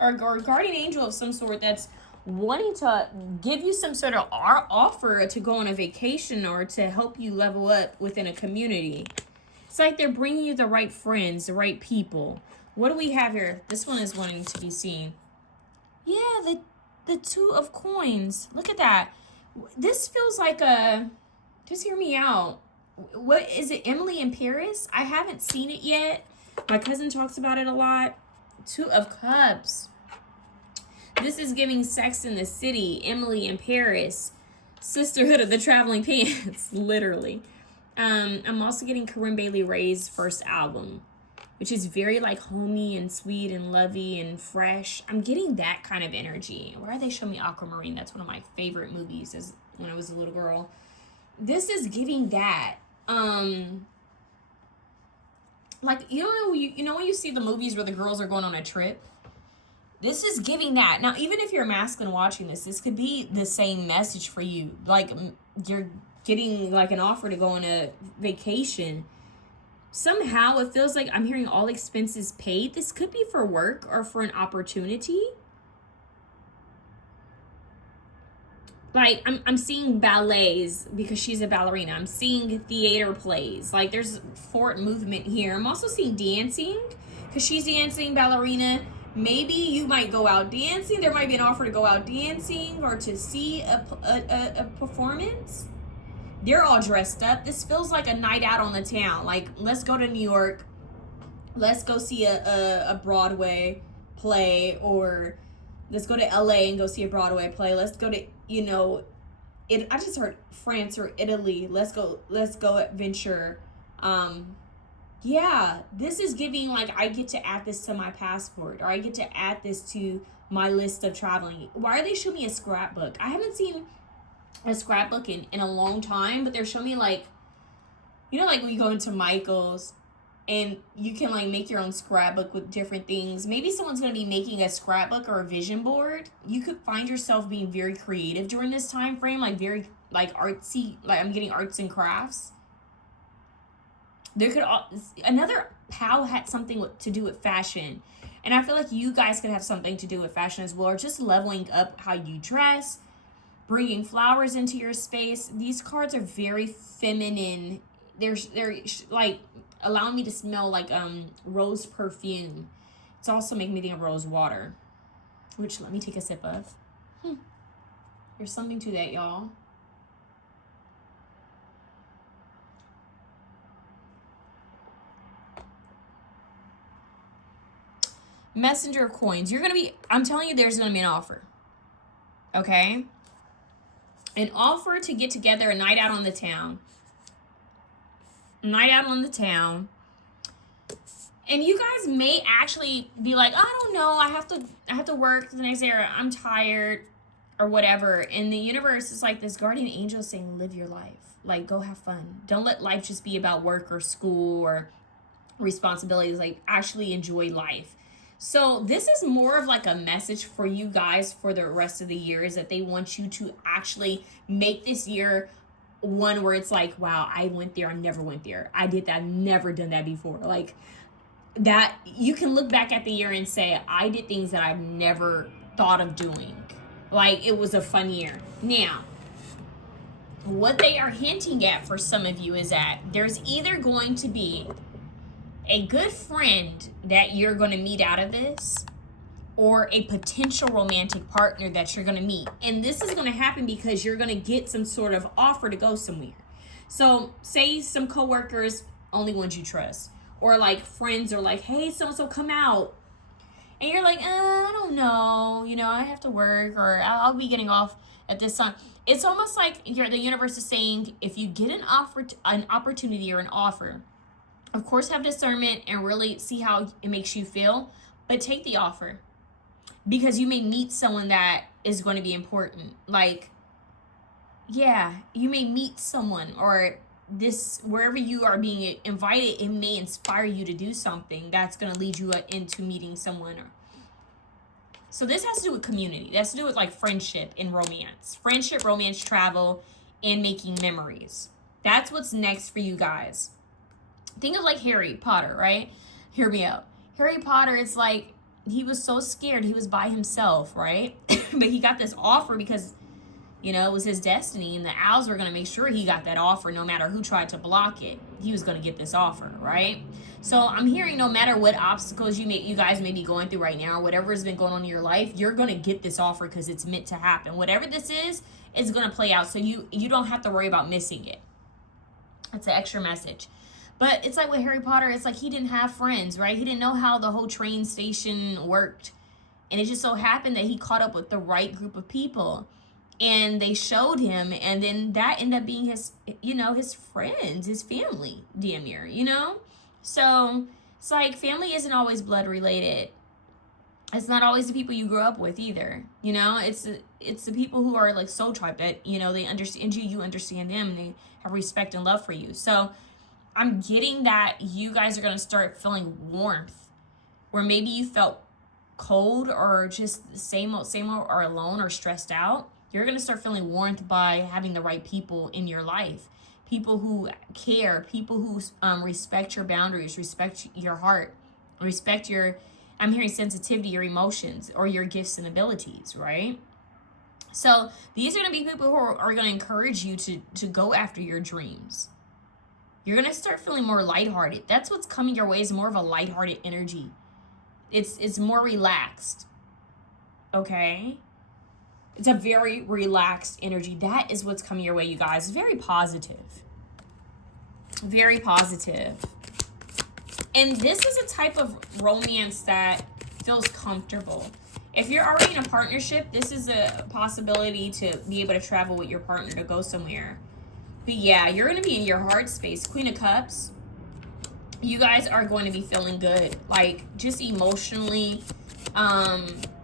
or guardian angel of some sort that's wanting to give you some sort of offer to go on a vacation or to help you level up within a community. It's like they're bringing you the right friends, the right people. What do we have here? This one is wanting to be seen. Yeah, the Two of Coins. Look at that. This feels like a... Just hear me out. What is it? Emily in Paris? I haven't seen it yet. My cousin talks about it a lot. Two of Cups. This is giving Sex in the City. Emily in Paris. Sisterhood of the Traveling Pants. Literally. I'm also getting Corinne Bailey Rae's first album, which is very like homey and sweet and lovey and fresh. I'm getting that kind of energy. Why are they showing me Aquamarine? That's one of my favorite movies as when I was a little girl. This is giving that. Like, you know when you see the movies where the girls are going on a trip? This is giving that. Now, even if you're masculine watching this could be the same message for you. Like, you're getting like an offer to go on a vacation. Somehow it feels like I'm hearing all expenses paid. This could be for work or for an opportunity. Like, I'm seeing ballets because she's a ballerina. I'm seeing theater plays. Like, there's forward movement here. I'm also seeing dancing because she's dancing, ballerina. Maybe you might go out dancing. There might be an offer to go out dancing or to see a performance. They're all dressed up. This feels like a night out on the town. Like, let's go to New York. Let's go see a Broadway play, or let's go to LA and go see a Broadway play. Let's go to, I just heard France or Italy. Let's go adventure. Yeah, this is giving like I get to add this to my passport, or I get to add this to my list of traveling. Why are they showing me a scrapbook? I haven't seen a scrapbook in a long time, but they're showing me like, like when you go into Michael's and you can like make your own scrapbook with different things. Maybe someone's going to be making a scrapbook or a vision board. You could find yourself being very creative during this time frame, like very like artsy, like I'm getting arts and crafts. There could another pal had something to do with fashion, and I feel like you guys could have something to do with fashion as well, or just leveling up how you dress, bringing flowers into your space. These cards are very feminine. They're like allowing me to smell like rose perfume. It's also making me think of rose water, which let me take a sip of. There's something to that, y'all. Messenger of Coins. I'm telling you, there's going to be an offer. Okay? An offer to get together, a night out on the town. Night out on the town. And you guys may actually be like, I don't know, I have to work the next day, or I'm tired, or whatever. And the universe is like this guardian angel saying, live your life. Like, go have fun. Don't let life just be about work or school or responsibilities. Like, actually enjoy life. So this is more of like a message for you guys for the rest of the year, is that they want you to actually make this year one where it's like, wow, I went there, I never went there. I did that, I've never done that before. Like that, you can look back at the year and say, I did things that I've never thought of doing. Like, it was a fun year. Now, what they are hinting at for some of you is that there's either going to be a good friend that you're going to meet out of this, or a potential romantic partner that you're going to meet. And this is going to happen because you're going to get some sort of offer to go somewhere. So say some coworkers, only ones you trust, or like friends are like, hey, so-and-so come out. And you're like, I don't know, I have to work, or I'll be getting off at this time. It's almost like the universe is saying, if you get an opportunity or an offer, of course, have discernment and really see how it makes you feel, but take the offer, because you may meet someone that is going to be important. Like, yeah, you may meet someone, or wherever you are being invited, it may inspire you to do something that's going to lead you into meeting someone. So this has to do with community. It has to do with like friendship and romance. Friendship, romance, travel, and making memories. That's what's next for you guys. Think of like Harry Potter, right? Hear me out. Harry Potter, it's like he was so scared. He was by himself, right? But he got this offer because, you know, it was his destiny, and the owls were going to make sure he got that offer no matter who tried to block it. He was going to get this offer, right? So I'm hearing no matter what obstacles you guys may be going through right now, or whatever has been going on in your life, you're going to get this offer because it's meant to happen. Whatever this is, it's going to play out, so you don't have to worry about missing it. That's an extra message. But it's like with Harry Potter, it's like he didn't have friends, right? He didn't know how the whole train station worked. And it just so happened that he caught up with the right group of people. And they showed him, and then that ended up being his, you know, his friends, his family, damn near, you know? So it's like family isn't always blood related. It's not always the people you grew up with either, you know? It's the people who are like soul tribe that, you know, they understand you, you understand them, and they have respect and love for you. So I'm getting that you guys are going to start feeling warmth, where maybe you felt cold or just same old, or alone or stressed out. You're going to start feeling warmth by having the right people in your life. People who care, people who respect your boundaries, respect your heart, respect your, I'm hearing sensitivity, your emotions, or your gifts and abilities, right? So these are going to be people who are going to encourage you to go after your dreams. You're going to start feeling more lighthearted. That's what's coming your way, is more of a lighthearted energy. It's more relaxed, okay? It's a very relaxed energy. That is what's coming your way, you guys. Very positive. Very positive. And this is a type of romance that feels comfortable. If you're already in a partnership, this is a possibility to be able to travel with your partner, to go somewhere. But yeah, you're going to be in your heart space. Queen of Cups. You guys are going to be feeling good. Like, just emotionally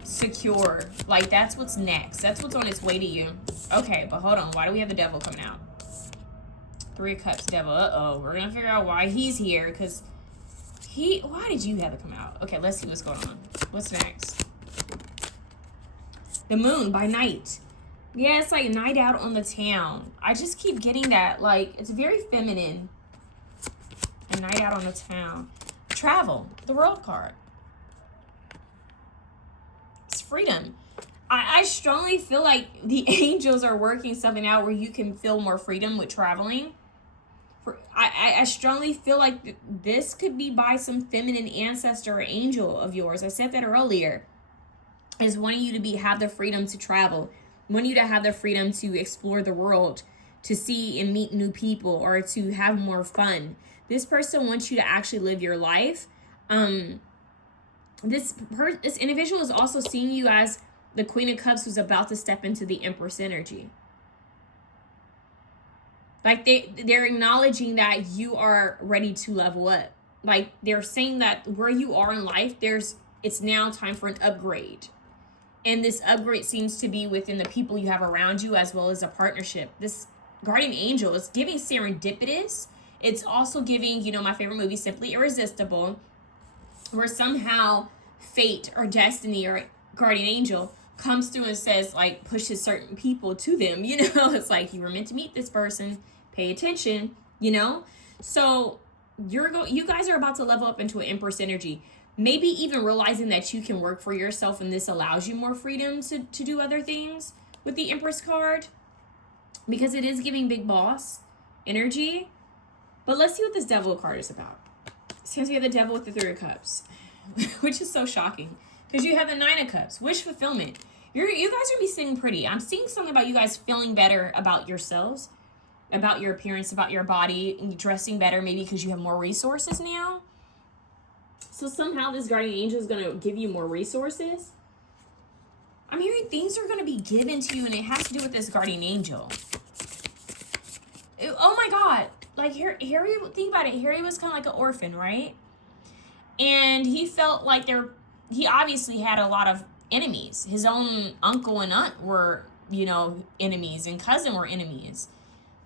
secure. Like, that's what's next. That's what's on its way to you. Okay, but hold on. Why do we have the devil coming out? 3 of Cups, devil. Uh-oh. We're going to figure out why he's here, because why did you have it come out? Okay, let's see what's going on. What's next? The moon by night. Yeah, it's like night out on the town. I just keep getting that. Like, it's very feminine. A night out on the town. Travel. The world card. It's freedom. I strongly feel like the angels are working something out where you can feel more freedom with traveling. I strongly feel like this could be by some feminine ancestor or angel of yours. I said that earlier. Is wanting you to have the freedom to travel. Wanting you to have the freedom to explore the world. To see and meet new people. Or to have more fun. This person wants you to actually live your life. This individual is also seeing you as the Queen of Cups who's about to step into the Empress energy. Like they're acknowledging that you are ready to level up. Like they're saying that where you are in life, it's now time for an upgrade. And this upgrade seems to be within the people you have around you, as well as a partnership. This guardian angel is giving serendipitous. It's also giving, you know, my favorite movie, Simply Irresistible, where somehow fate or destiny or guardian angel comes through and says, like, pushes certain people to them, you know. It's like, you were meant to meet this person, pay attention, you know. So you guys are about to level up into an Empress energy. Maybe even realizing that you can work for yourself, and this allows you more freedom to do other things with the Empress card, because it is giving big boss energy. But let's see what this devil card is about. Since we have the devil with the 3 of Cups, which is so shocking, because you have the 9 of Cups, wish fulfillment. You guys are going to be sitting pretty. I'm seeing something about you guys feeling better about yourselves, about your appearance, about your body, and dressing better, maybe because you have more resources now. So somehow this guardian angel is going to give you more resources. I'm hearing things are going to be given to you, and it has to do with this guardian angel. Oh my God. Like Harry, think about it. Harry was kind of like an orphan, right? And he felt like he obviously had a lot of enemies. His own uncle and aunt were, you know, enemies, and cousin were enemies.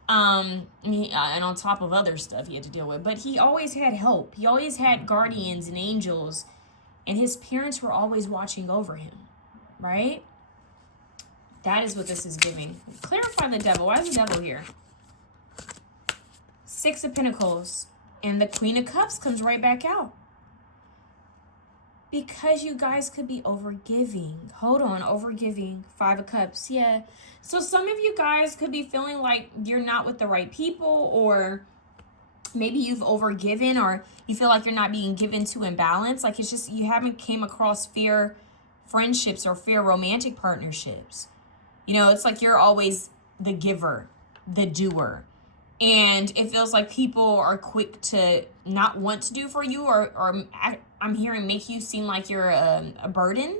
And on top of other stuff he had to deal with. But he always had help. He always had guardians and angels. And his parents were always watching over him. Right? That is what this is giving. Clarify the devil. Why is the devil here? Six of Pentacles. And the Queen of Cups comes right back out. Because you guys could be overgiving. Hold on, overgiving. Five of Cups, yeah. So some of you guys could be feeling like you're not with the right people, or maybe you've overgiven, or you feel like you're not being given to in balance. Like it's just you haven't came across fair friendships or fair romantic partnerships. You know, it's like you're always the giver, the doer. And it feels like people are quick to not want to do for you, or I'm hearing make you seem like you're a burden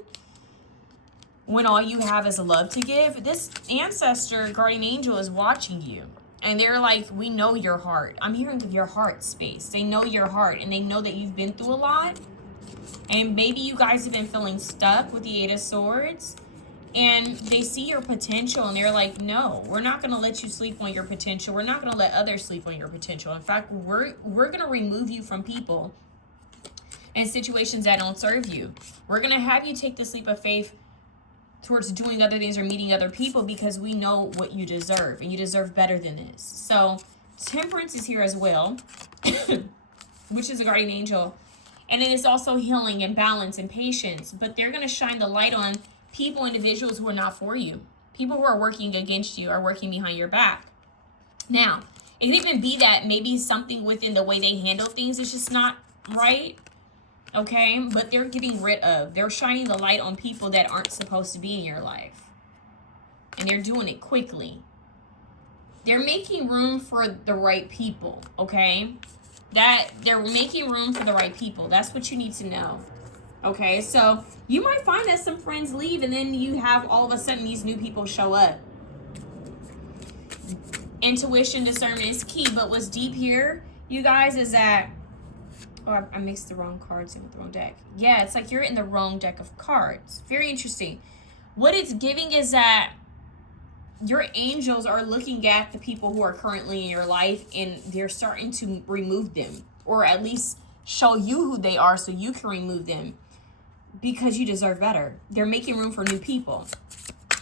when all you have is love to give. This ancestor, guardian angel, is watching you. And they're like, we know your heart. I'm hearing of your heart space. They know your heart, and they know that you've been through a lot. And maybe you guys have been feeling stuck with the Eight of Swords. And they see your potential, and they're like, no, we're not going to let you sleep on your potential. We're not going to let others sleep on your potential. In fact, we're going to remove you from people and situations that don't serve you. We're going to have you take this leap of faith towards doing other things or meeting other people, because we know what you deserve, and you deserve better than this. So Temperance is here as well, which is a guardian angel. And it is also healing and balance and patience. But they're going to shine the light on people, individuals who are not for you. People who are working against you, are working behind your back. Now, it could even be that maybe something within the way they handle things is just not right. Okay? But they're getting rid of. They're shining the light on people that aren't supposed to be in your life. And they're doing it quickly. They're making room for the right people. Okay? That they're making room for the right people. That's what you need to know. Okay, so you might find that some friends leave, and then you have all of a sudden these new people show up. Intuition, discernment is key. But what's deep here, you guys, is that... Oh, I mixed the wrong cards in with the wrong deck. Yeah, it's like you're in the wrong deck of cards. Very interesting. What it's giving is that your angels are looking at the people who are currently in your life, and they're starting to remove them. Or at least show you who they are so you can remove them. Because you deserve better. They're making room for new people.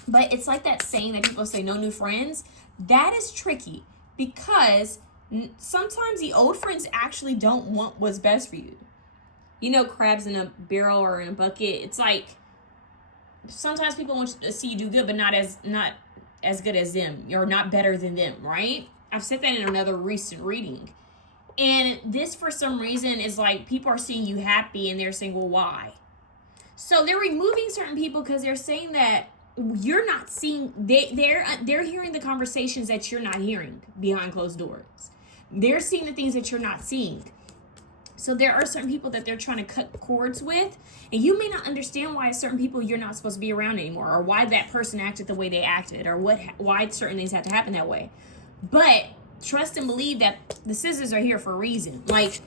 But it's like that saying that people say, no new friends. That is tricky, because sometimes the old friends actually don't want what's best for you. You know, crabs in a barrel or in a bucket. It's like sometimes people want to see you do good, but not as good as them, or not better than them, right? I've said that in another recent reading. And this, for some reason, is like people are seeing you happy, and they're saying, well, why? So they're removing certain people because they're saying that you're not seeing, they're hearing the conversations that you're not hearing behind closed doors. They're seeing the things that you're not seeing. So there are certain people that they're trying to cut cords with, and you may not understand why certain people you're not supposed to be around anymore, or why that person acted the way they acted, or why certain things had to happen that way. But trust and believe that the scissors are here for a reason. Like,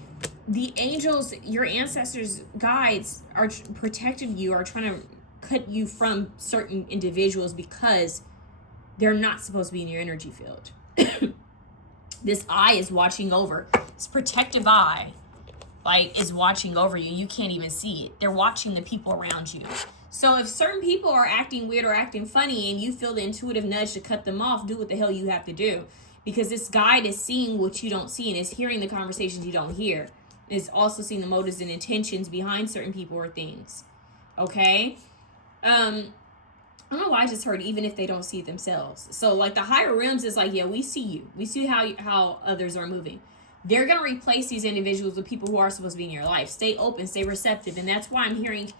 the angels, your ancestors, guides are protecting you, are trying to cut you from certain individuals because they're not supposed to be in your energy field. This eye is watching over. This protective eye, like, is watching over you. You can't even see it. They're watching the people around you. So if certain people are acting weird or acting funny, and you feel the intuitive nudge to cut them off, do what the hell you have to do. Because this guide is seeing what you don't see, and is hearing the conversations you don't hear. Is also seeing the motives and intentions behind certain people or things. Okay? I don't know why I just heard even if they don't see it themselves. So like the higher realms is like, yeah, we see you. We see how others are moving. They're going to replace these individuals with people who are supposed to be in your life. Stay open, stay receptive. And that's why I'm hearing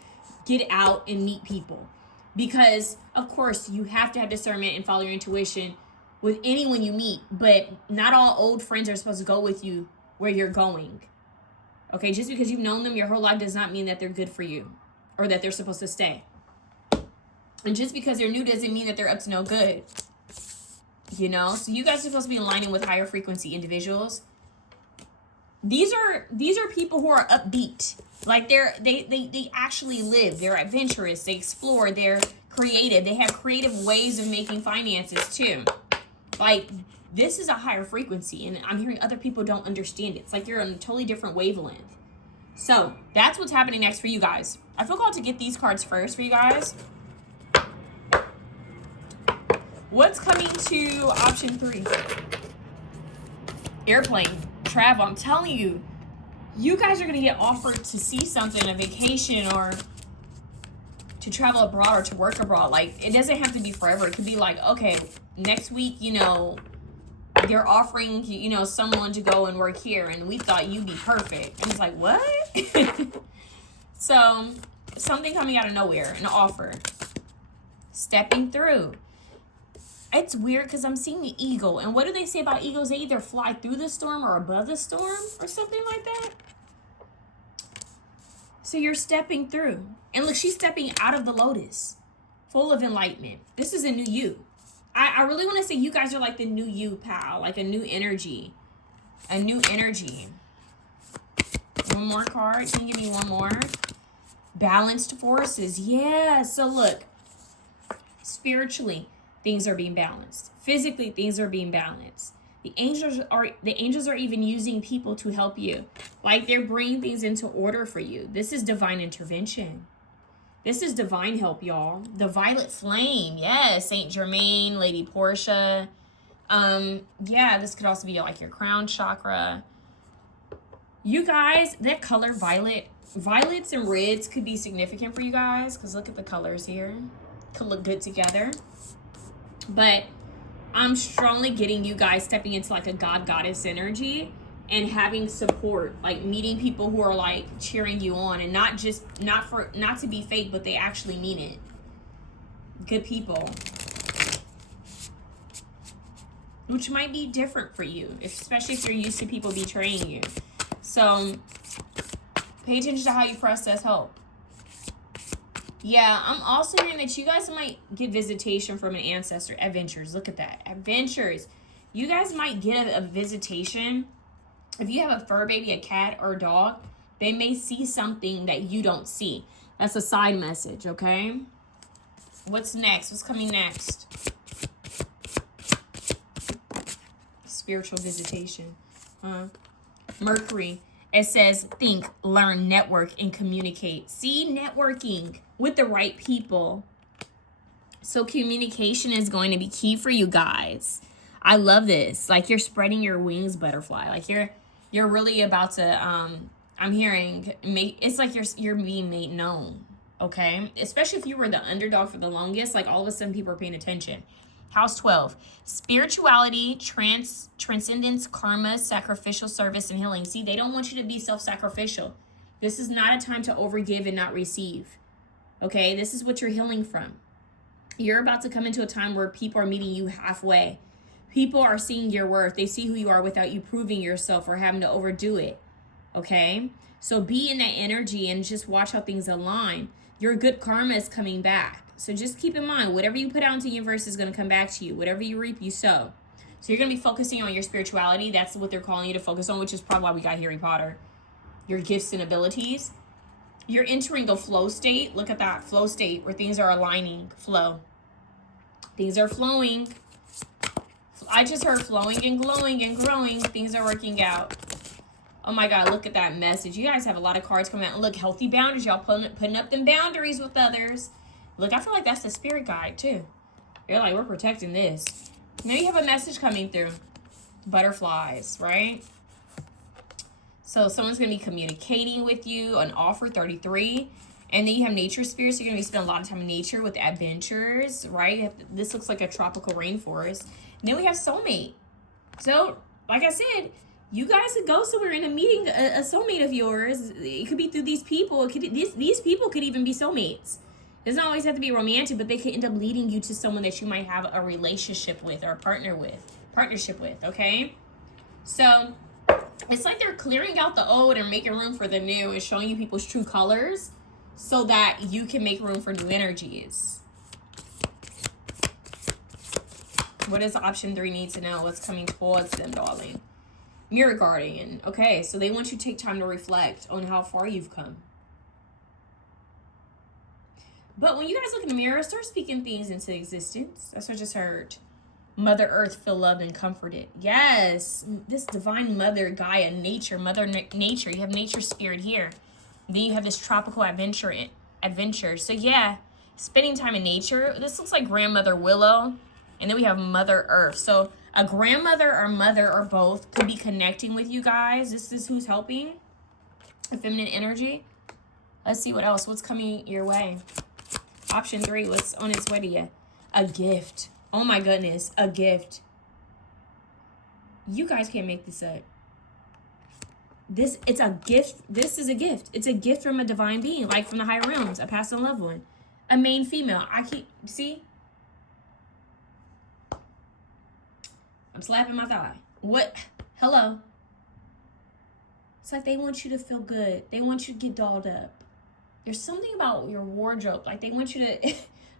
get out and meet people. Because, of course, you have to have discernment and follow your intuition with anyone you meet. But not all old friends are supposed to go with you where you're going. Okay, just because you've known them your whole life does not mean that they're good for you or that they're supposed to stay. And just because they're new doesn't mean that they're up to no good. You know? So you guys are supposed to be aligning with higher frequency individuals. These are people who are upbeat. Like they actually live. They're adventurous. They explore. They're creative. They have creative ways of making finances too. Like this is a higher frequency, and I'm hearing other people don't understand it. It's like you're on a totally different wavelength. So that's what's happening next for you guys. I feel called to get these cards first for you guys. What's coming to option 3? Airplane, travel. I'm telling you, you guys are going to get offered to see something, a vacation, or to travel abroad or to work abroad. Like, it doesn't have to be forever. It could be like, okay, next week, you know, they're offering, you know, someone to go and work here, and we thought you'd be perfect. And it's like, what? So, something coming out of nowhere, an offer. Stepping through. It's weird because I'm seeing the eagle. And what do they say about eagles? They either fly through the storm or above the storm or something like that. So you're stepping through. And look, she's stepping out of the lotus. Full of enlightenment. This is a new you. I really want to say you guys are like the new you, pal. Like a new energy. A new energy. One more card. Can you give me one more? Balanced forces. Yeah. So look. Spiritually, things are being balanced. Physically, things are being balanced. The angels are even using people to help you. Like they're bringing things into order for you. This is divine intervention. This is divine help, y'all. The violet flame. Yes, Saint Germain, Lady Portia. Yeah, this could also be like your crown chakra. You guys, that color violet, violets and reds could be significant for you guys because look at the colors here. Could look good together. But I'm strongly getting you guys stepping into like a god goddess energy and having support, like meeting people who are like cheering you on, and not to be fake, but they actually mean it. Good people, which might be different for you, especially if you're used to people betraying you. So pay attention to how you process hope. Yeah, I'm also hearing that you guys might get visitation from an ancestor. Adventures, look at that. Adventures. You guys might get a visitation. If you have a fur baby, a cat, or a dog, they may see something that you don't see. That's a side message, okay? What's next? What's coming next? Spiritual visitation. Mercury. It says, think, learn, network, and communicate. See, networking with the right people. So communication is going to be key for you guys. I love this. Like you're spreading your wings, butterfly. Like you're really about to, I'm hearing, it's like you're being made known, okay? Especially if you were the underdog for the longest, like all of a sudden people are paying attention. House 12, spirituality, transcendence, karma, sacrificial service, and healing. See, they don't want you to be self-sacrificial. This is not a time to overgive and not receive. Okay, this is what you're healing from. You're about to come into a time where people are meeting you halfway. People are seeing your worth. They see who you are without you proving yourself or having to overdo it. Okay, so be in that energy and just watch how things align. Your good karma is coming back. So just keep in mind, whatever you put out into the universe is going to come back to you. Whatever you reap, you sow. So you're going to be focusing on your spirituality. That's what they're calling you to focus on, which is probably why we got Harry Potter. Your gifts and abilities. You're entering a flow state. Look at that flow state where things are aligning. Flow. Things are flowing. I just heard flowing and glowing and growing. Things are working out. Oh my God, look at that message. You guys have a lot of cards coming out. And look, healthy boundaries. Y'all putting up them boundaries with others. Look, I feel like that's the spirit guide too. You're like, we're protecting this. Now you have a message coming through. Butterflies, right? So someone's going to be communicating with you, an offer, 33. And then you have nature spirits. You're going to be spending a lot of time in nature with adventures, right? This looks like a tropical rainforest. And then we have soulmate. So, like I said, you guys could go somewhere in a meeting, a soulmate of yours. It could be through these people. These people could even be soulmates. It doesn't always have to be romantic, but they could end up leading you to someone that you might have a relationship with or a partnership with, okay? So it's like they're clearing out the old and making room for the new and showing you people's true colors so that you can make room for new energies. What does option 3 need to know? What's coming towards them, darling? Mirror guardian. Okay, so they want you to take time to reflect on how far you've come. But when you guys look in the mirror, start speaking things into existence. That's what I just heard. Mother Earth, feel loved and comforted. Yes, this divine mother, Gaia, nature, mother nature. You have nature spirit here. Then you have this tropical adventure. So yeah, spending time in nature. This looks like grandmother Willow. And then we have Mother Earth. So a grandmother or mother or both could be connecting with you guys. This is who's helping. A feminine energy. Let's see what else. What's coming your way? Option 3, what's on its way to you? A gift. Oh my goodness, a gift. You guys can't make this up. It's a gift. This is a gift. It's a gift from a divine being, like from the higher realms, a past and loved one. A main female. See? I'm slapping my thigh. What? Hello? It's like they want you to feel good. They want you to get dolled up. There's something about your wardrobe. Like they want you to... I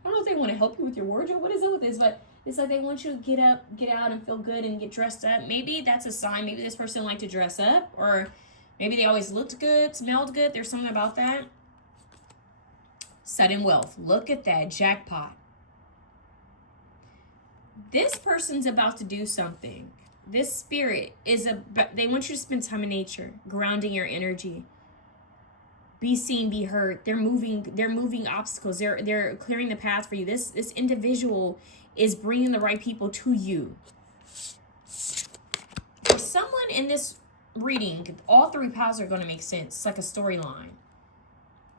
don't know if they want to help you with your wardrobe. What is it with this? But it's like they want you to get up, get out, and feel good and get dressed up. Maybe that's a sign. Maybe this person liked to dress up. Or maybe they always looked good, smelled good. There's something about that. Sudden wealth. Look at that. Jackpot. This person's about to do something. This spirit is they want you to spend time in nature, grounding your energy. Be seen, be heard. They're moving obstacles. They're clearing the path for you. This individual is bringing the right people to you. For someone in this reading, all 3 paths are going to make sense. It's like a storyline.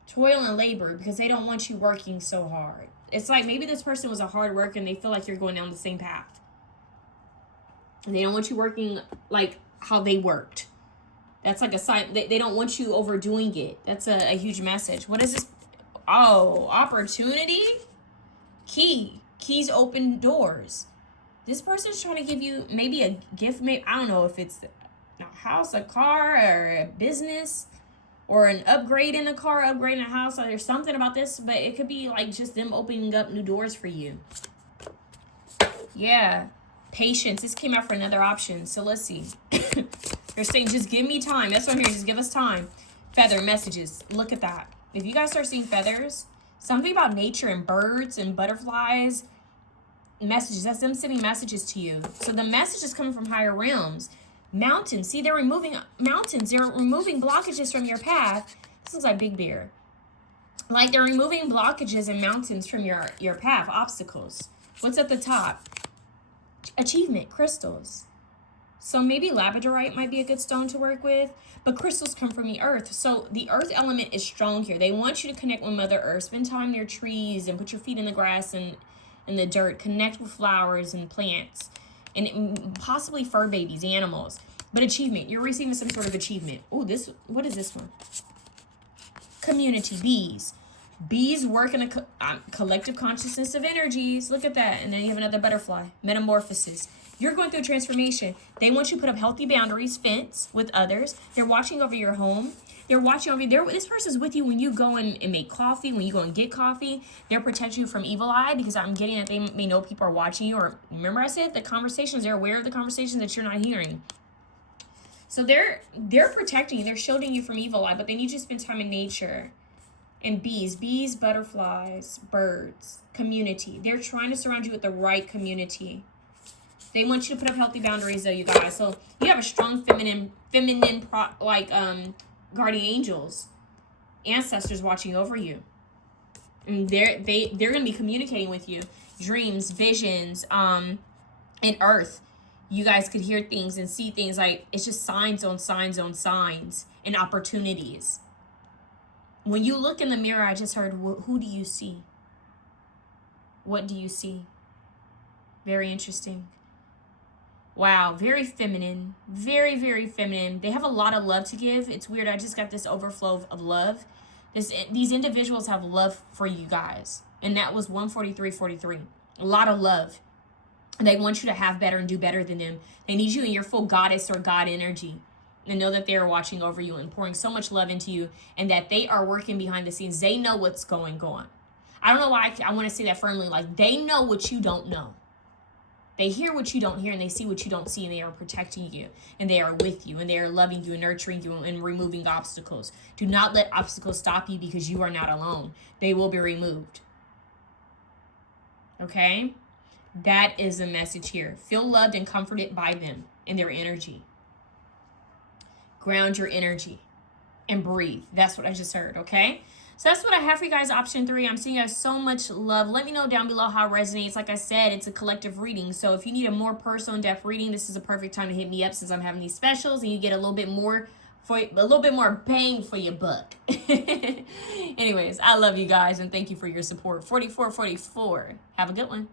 Toil and labor, because they don't want you working so hard. It's like maybe this person was a hard worker and they feel like you're going down the same path. And they don't want you working like how they worked. That's like a sign. They don't want you overdoing it. That's a huge message. What is this? Oh, opportunity? Keys open doors. This person's trying to give you maybe a gift. Maybe, I don't know if it's a house, a car, or a business, or an upgrade in a car, upgrade in a house. There's something about this, but it could be like just them opening up new doors for you. Yeah. Patience. This came out for another option. So let's see. They're saying, just give me time. That's what I'm hearing. Just give us time. Feather messages. Look at that. If you guys start seeing feathers, something about nature and birds and butterflies, messages. That's them sending messages to you. So the message is coming from higher realms. Mountains. See, they're removing mountains. They're removing blockages from your path. This looks like Big Bear. Like they're removing blockages and mountains from your path. Obstacles. What's at the top? Achievement. Crystals. So maybe labradorite might be a good stone to work with, but crystals come from the earth. So the earth element is strong here. They want you to connect with Mother Earth, spend time near trees and put your feet in the grass and in the dirt, connect with flowers and plants and possibly fur babies, animals. But achievement, you're receiving some sort of achievement. Oh, what is this one? Community, bees. Bees work in a collective consciousness of energies. Look at that. And then you have another butterfly, metamorphosis. You're going through a transformation. They want you to put up healthy boundaries, fence with others. They're watching over your home. They're watching over you. This person's with you when you go and make coffee, when you go and get coffee. They're protecting you from evil eye because I'm getting that they may know people are watching you. Or remember I said the conversations, they're aware of the conversations that you're not hearing. So they're protecting you. They're shielding you from evil eye, but they need you to spend time in nature. And bees, butterflies, birds, community. They're trying to surround you with the right community. They want you to put up healthy boundaries, though, you guys. So you have a strong feminine, guardian angels, ancestors watching over you. And they're going to be communicating with you. Dreams, visions, and earth. You guys could hear things and see things like it's just signs on signs on signs and opportunities. When you look in the mirror, I just heard, who do you see? What do you see? Very interesting. Wow, very feminine. Very, very feminine. They have a lot of love to give. It's weird. I just got this overflow of love. These individuals have love for you guys. And that was 143.43. A lot of love. And they want you to have better and do better than them. They need you in your full goddess or God energy. And know that they are watching over you and pouring so much love into you. And that they are working behind the scenes. They know what's going on. I don't know why I want to say that firmly. Like, they know what you don't know. They hear what you don't hear and they see what you don't see, and they are protecting you and they are with you and they are loving you and nurturing you and removing obstacles. Do not let obstacles stop you because you are not alone. They will be removed. Okay? That is the message here. Feel loved and comforted by them and their energy. Ground your energy and breathe. That's what I just heard, okay? So that's what I have for you guys, option 3. I'm sending you guys so much love. Let me know down below how it resonates. Like I said, it's a collective reading. So if you need a more personal, in-depth reading, this is a perfect time to hit me up since I'm having these specials and you get a little bit more bang for your buck. Anyways, I love you guys and thank you for your support. 4444. Have a good one.